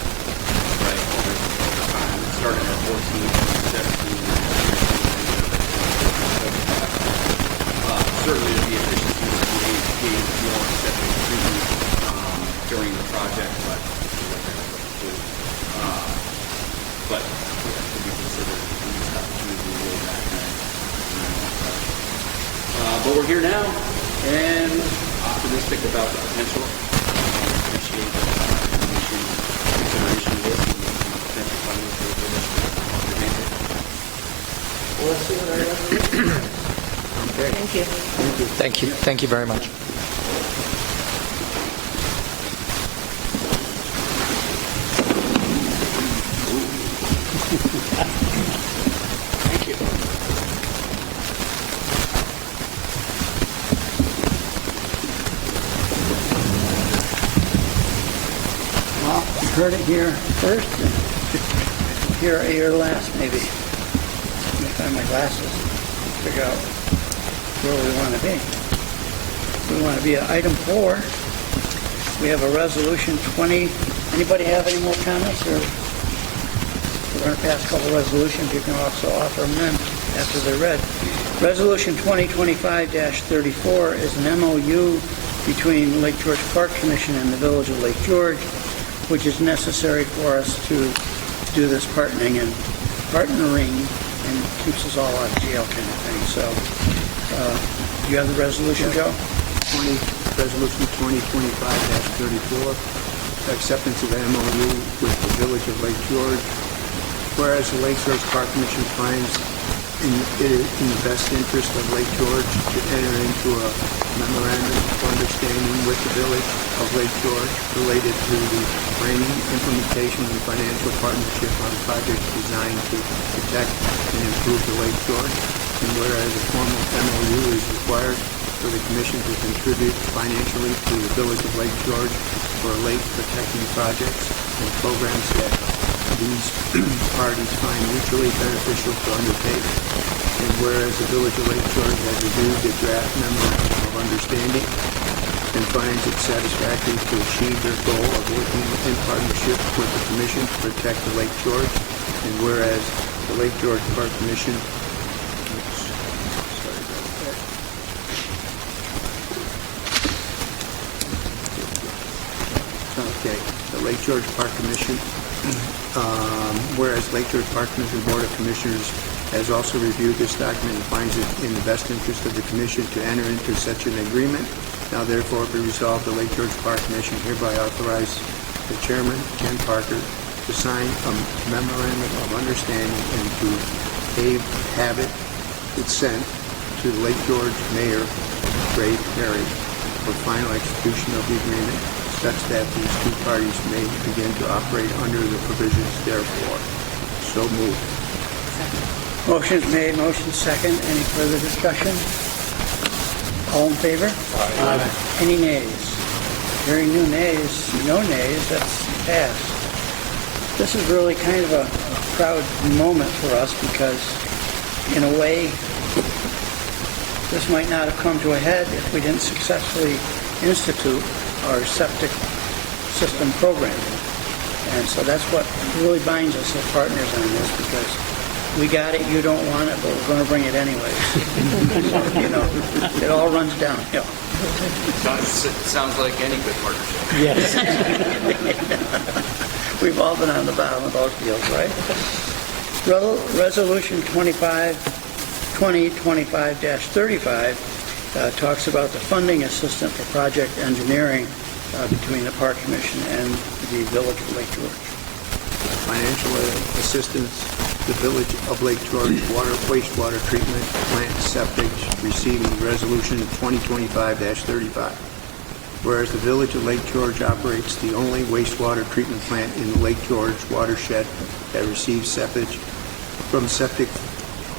right? Over time, it started at 14, 17. Certainly, the efficiencies gave more septic treatment during the project, but could be considered these opportunities way back then. But we're here now, and optimistic about the potential. Appreciate the commission consideration of this and potential funding for the initiative. Well, let's see what our resolution is. Thank you. Thank you. Thank you very much. Thank you. Well, you heard it here first, and here last, maybe. Let me find my glasses, figure out where we want to be. We want to be at item 4. We have a resolution 20. Anybody have any more comments, or we're going to pass a couple resolutions? You can also offer them then after they're read. Resolution 2025-34 is an MOU between the Lake George Park Commission and the Village of Lake George, which is necessary for us to do this partnering and keeps us all out of jail kind of thing. So, do you have the resolution, Joe? Resolution 2025-34, acceptance of MOU with the Village of Lake George. Whereas the Lake George Park Commission finds in the best interest of Lake George to enter into a memorandum of understanding with the Village of Lake George related to the planning, implementation, and financial partnership on projects designed to protect and improve the Lake George. And whereas a formal MOU is required for the Commission to contribute financially to the Village of Lake George for lake protecting projects and programs that these parties find mutually beneficial to undertake. And whereas the Village of Lake George has reviewed the draft memorandum of understanding and finds it satisfactory to achieve their goal of working in partnership with the Commission to protect the Lake George. And whereas the Lake George Park Commission the Lake George Park Commission, whereas Lake George Park Commission Board of Commissioners has also reviewed this document and finds it in the best interest of the Commission to enter into such an agreement. Now therefore be resolved, the Lake George Park Commission hereby authorize the Chairman, Ken Parker, to sign a memorandum of understanding and to have it sent to the Lake George Mayor, Ray Perry, for final execution of the agreement, such that these two parties may begin to operate under the provisions therefore. So moved. Motion's made, motion second. Any further discussion? All in favor? Aye. Any nays? Hearing no nays, that's passed. This is really kind of a proud moment for us because, in a way, this might not have come to a head if we didn't successfully institute our septic system program. And so that's what really binds us as partners on this, because we got it, you don't want it, but we're going to bring it anyways. So, it all runs downhill. Sounds like any good partnership. Yes. We've all been on the bottom of those deals, right? Resolution 2025-35 talks about the funding assistance for project engineering between the Park Commission and the Village of Lake George. Financial assistance, the Village of Lake George wastewater treatment plant septic receiving Resolution 2025-35. Whereas the Village of Lake George operates the only wastewater treatment plant in the Lake George watershed that receives septic from septic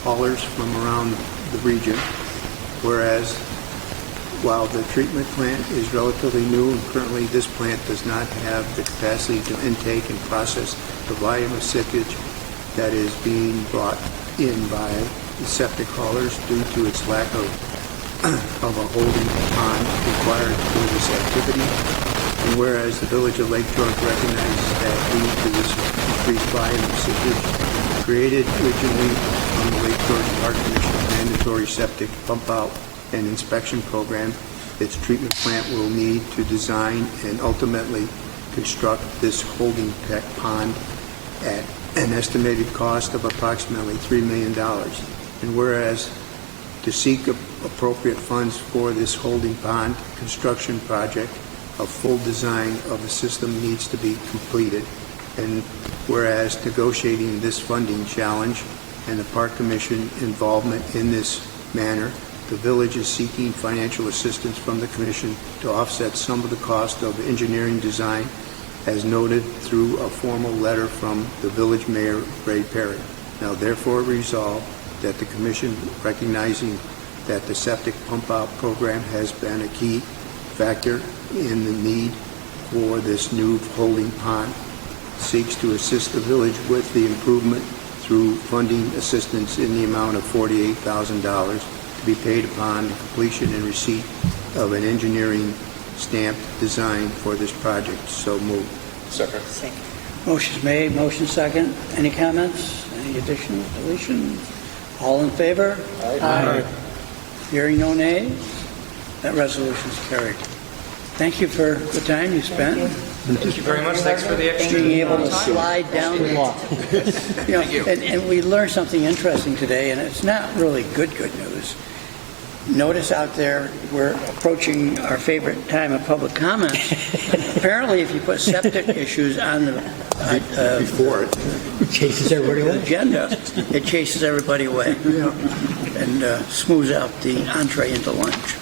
haulers from around the region. Whereas while the treatment plant is relatively new and currently this plant does not have the capacity to intake and process the volume of sewage that is being brought in by the septic haulers due to its lack of a holding pond required for this activity. And whereas the Village of Lake George recognizes that due to this increased volume of sewage created originally on the Lake George Park Commission mandatory septic pump out and inspection program, its treatment plant will need to design and ultimately construct this holding pond at an estimated cost of approximately $3 million. And whereas to seek appropriate funds for this holding pond construction project, a full design of the system needs to be completed. And whereas negotiating this funding challenge and the Park Commission involvement in this manner, the Village is seeking financial assistance from the Commission to offset some of the cost of engineering design, as noted through a formal letter from the Village Mayor, Ray Perry. Now therefore resolved that the Commission, recognizing that the septic pump-out program has been a key factor in the need for this new holding pond, seeks to assist the Village with the improvement through funding assistance in the amount of $48,000 to be paid upon the completion and receipt of an engineering stamped design for this project. So moved. Second. Motion's made, motion second. Any comments? Any additions, deletions? All in favor? Aye. Hearing no nays, that resolution's carried. Thank you for the time you spent. Thank you very much. Thanks for the extra Being able to time. slide down the law. And we learned something interesting today, and it's not really good news. Notice out there, we're approaching our favorite time of public comments. Apparently, if you put septic issues on the Before it. chases everybody away. Agenda, it chases everybody away and smooths out the entree into lunch.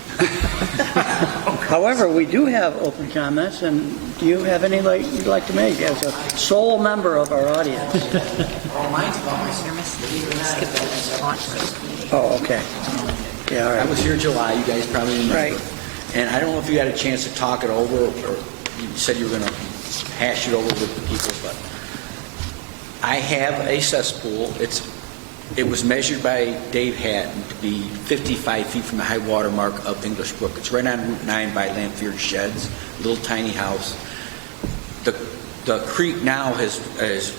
However, we do have open comments, and do you have any you'd like to make as a sole member of our audience? Mine's about my service. Skip it. Oh, okay. Yeah, all I right. was here July, you guys probably remember. Right. And I don't know if you had a chance to talk it over, or you said you were going to hash it over with the people, but I have a cesspool. It was measured by Dave Hatton to be 55 feet from the high water mark of English Brook. It's right on Route 9 by Lanfear Sheds, little tiny house. The creek now has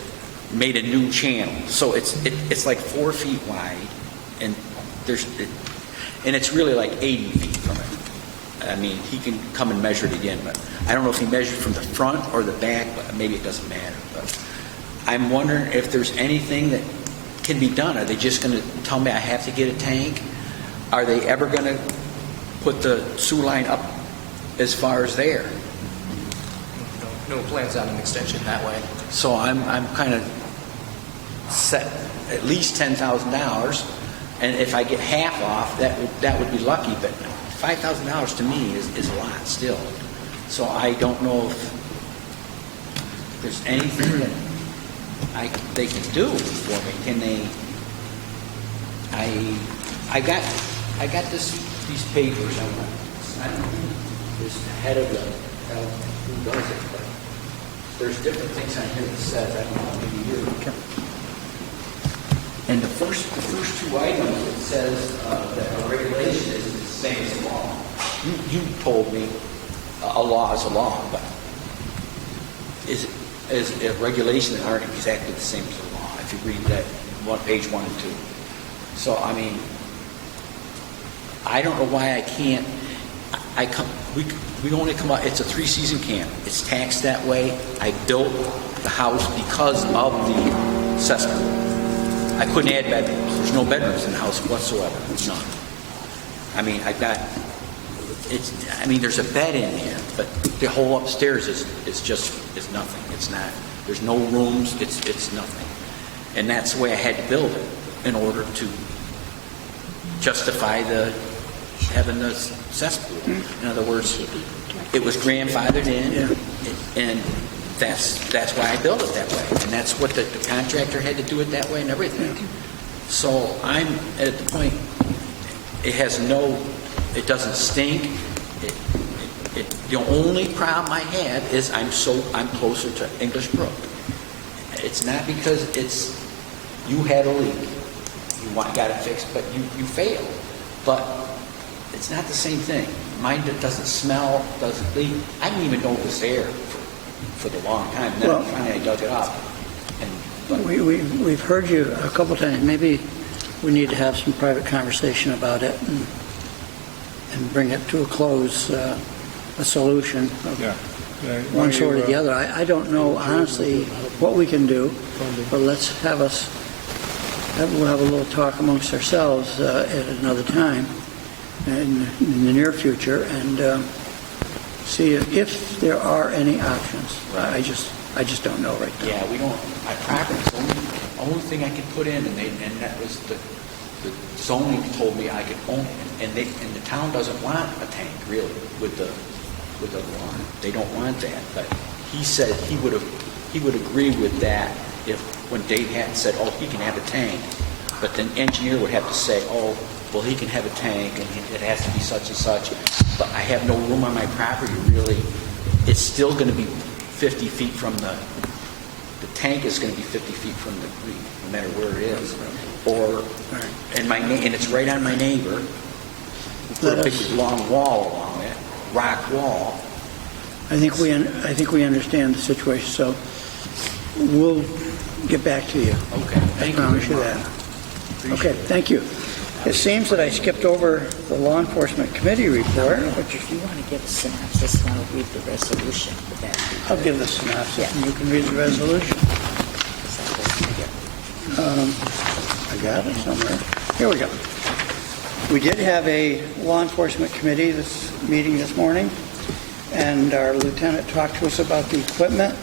made a new channel, so it's like 4 feet wide, and it's really like 80 feet from it. I mean, he can come and measure it again, but I don't know if he measured from the front or the back, but maybe it doesn't matter. But I'm wondering if there's anything that can be done. Are they just going to tell me I have to get a tank? Are they ever going to put the sewer line up as far as there? No plans on an extension that way. So I'm kind of set at least $10,000, and if I get half off, that would be lucky. But $5,000 to me is a lot still. So I don't know if there's anything that they can do for me. Can they? I got these papers. I don't know who's the head of who does it, but there's different things on here that says, I don't know, maybe you. And the first two items, it says that a regulation is the same as a law. You told me a law is a law, but is a regulation that aren't exactly the same as a law, if you read that page 1 and 2. So, I mean, I don't know why I can't. We only come out. It's a 3-season camp. It's taxed that way. I built the house because of the cesspool. I couldn't add bedrooms. There's no bedrooms in the house whatsoever. None. I mean, there's a bed in there, but the whole upstairs is nothing. It's not. There's no rooms. It's nothing. And that's the way I had to build it in order to justify having the cesspool. In other words, it was grandfathered in, and that's why I built it that way. And that's what the contractor had to do it that way and everything. So I'm at the point, it doesn't stink. The only problem I have is I'm closer to English Brook. It's not because you had a leak, you got it fixed, but you failed. But it's not the same thing. Mine doesn't smell, doesn't leak. I didn't even know it was there for the long time. And then finally I dug it up. We've heard you a couple times. Maybe we need to have some private conversation about it and bring it to a close, a solution of one sort or the other. I don't know, honestly, what we can do, but we'll have a little talk amongst ourselves at another time in the near future and see if there are any options. I just don't know right now. Yeah, we don't. My property is the only thing I could put in, and that was the zoning told me I could own it, and the town doesn't want a tank really with the lawn. They don't want that, but he said he would agree with that if when Dave Hatton said, oh, he can have a tank, but then engineer would have to say, oh, well, he can have a tank and it has to be such and such, but I have no room on my property really. It's still going to be 50 feet from the tank is going to be 50 feet from the creek, no matter where it is. And it's right on my neighbor, We put a big long wall along it, rock wall. I think we understand the situation, so we'll get back to you. Okay, thank you. I promise you very that. much. Okay, thank you. It seems that I skipped over the Law Enforcement Committee report, which If you want to give a synopsis, I'll read the resolution. Would that be I'll good? give the synopsis, and you can read the resolution. I got it somewhere. Here we go. We did have a Law Enforcement Committee meeting this morning, and our lieutenant talked to us about the equipment.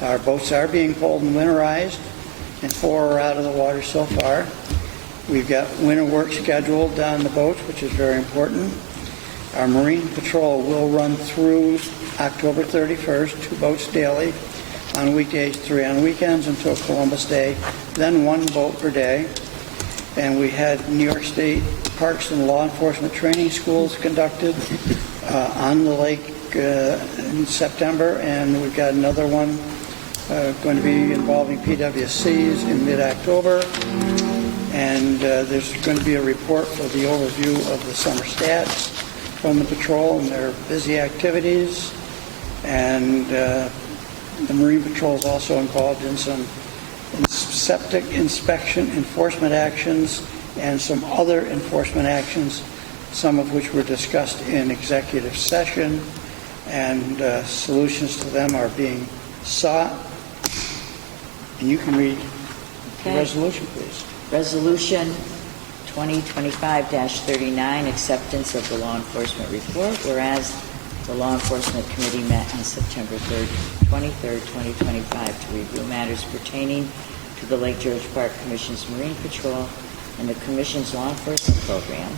Our boats are being pulled and winterized, and 4 are out of the water so far. We've got winter work scheduled on the boats, which is very important. Our Marine Patrol will run through October 31st, 2 boats daily on weekdays, 3 on weekends until Columbus Day, then 1 boat per day. And we had New York State Parks and Law Enforcement Training Schools conducted on the lake in September, and we've got another one going to be involving PWCs in mid-October. And there's going to be a report for the overview of the summer stats from the patrol and their busy activities. And the Marine Patrol is also involved in some septic inspection enforcement actions and some other enforcement actions, some of which were discussed in executive session, and solutions to them are being sought. And you can read the resolution, please. Resolution 2025-39, acceptance of the law enforcement report, whereas the Law Enforcement Committee met on September 23rd, 2025 to review matters pertaining to the Lake George Park Commission's Marine Patrol and the Commission's law enforcement program,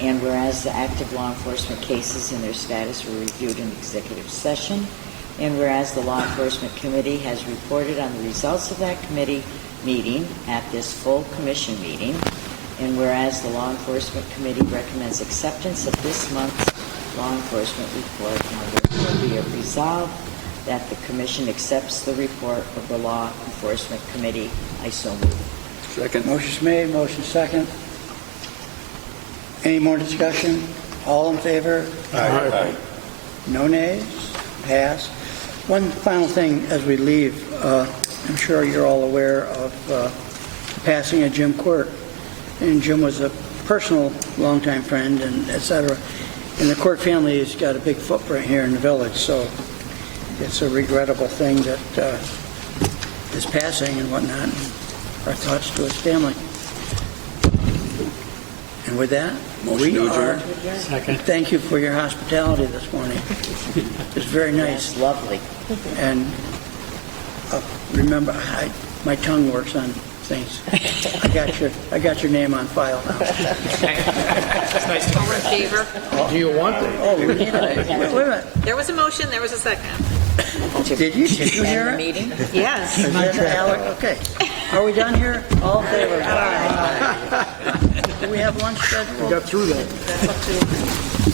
and whereas the active law enforcement cases and their status were reviewed in executive session, and whereas the Law Enforcement Committee has reported on the results of that committee meeting at this full commission meeting, and whereas the Law Enforcement Committee recommends acceptance of this month's law enforcement report, now therefore be it resolved that the commission accepts the report of the Law Enforcement Committee. I so move. Second. Motion's made, motion second. Any more discussion? All in favor? Aye. No nays? Pass. One final thing as we leave. I'm sure you're all aware of the passing of Jim Quirk. And Jim was a personal longtime friend, and et cetera. And the Quirk family has got a big footprint here in the village, so it's a regrettable thing that is passing and whatnot. And our thoughts to his family. And with that, we are. Second. Thank you for your hospitality this morning. It's very nice. Yes, lovely. And remember, my tongue works on things. I got your name on file now. It's nice to all in favor? Do you want it? Oh, we need it. Wait a minute. There was a motion, there was a second. Did you hear it? Meeting? Yes. Is that Alec? Okay. Are we done here? All in favor? Aye. Do we have lunch scheduled? We got through that.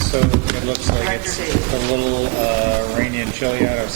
So it looks like it's a little rainy and chilly out.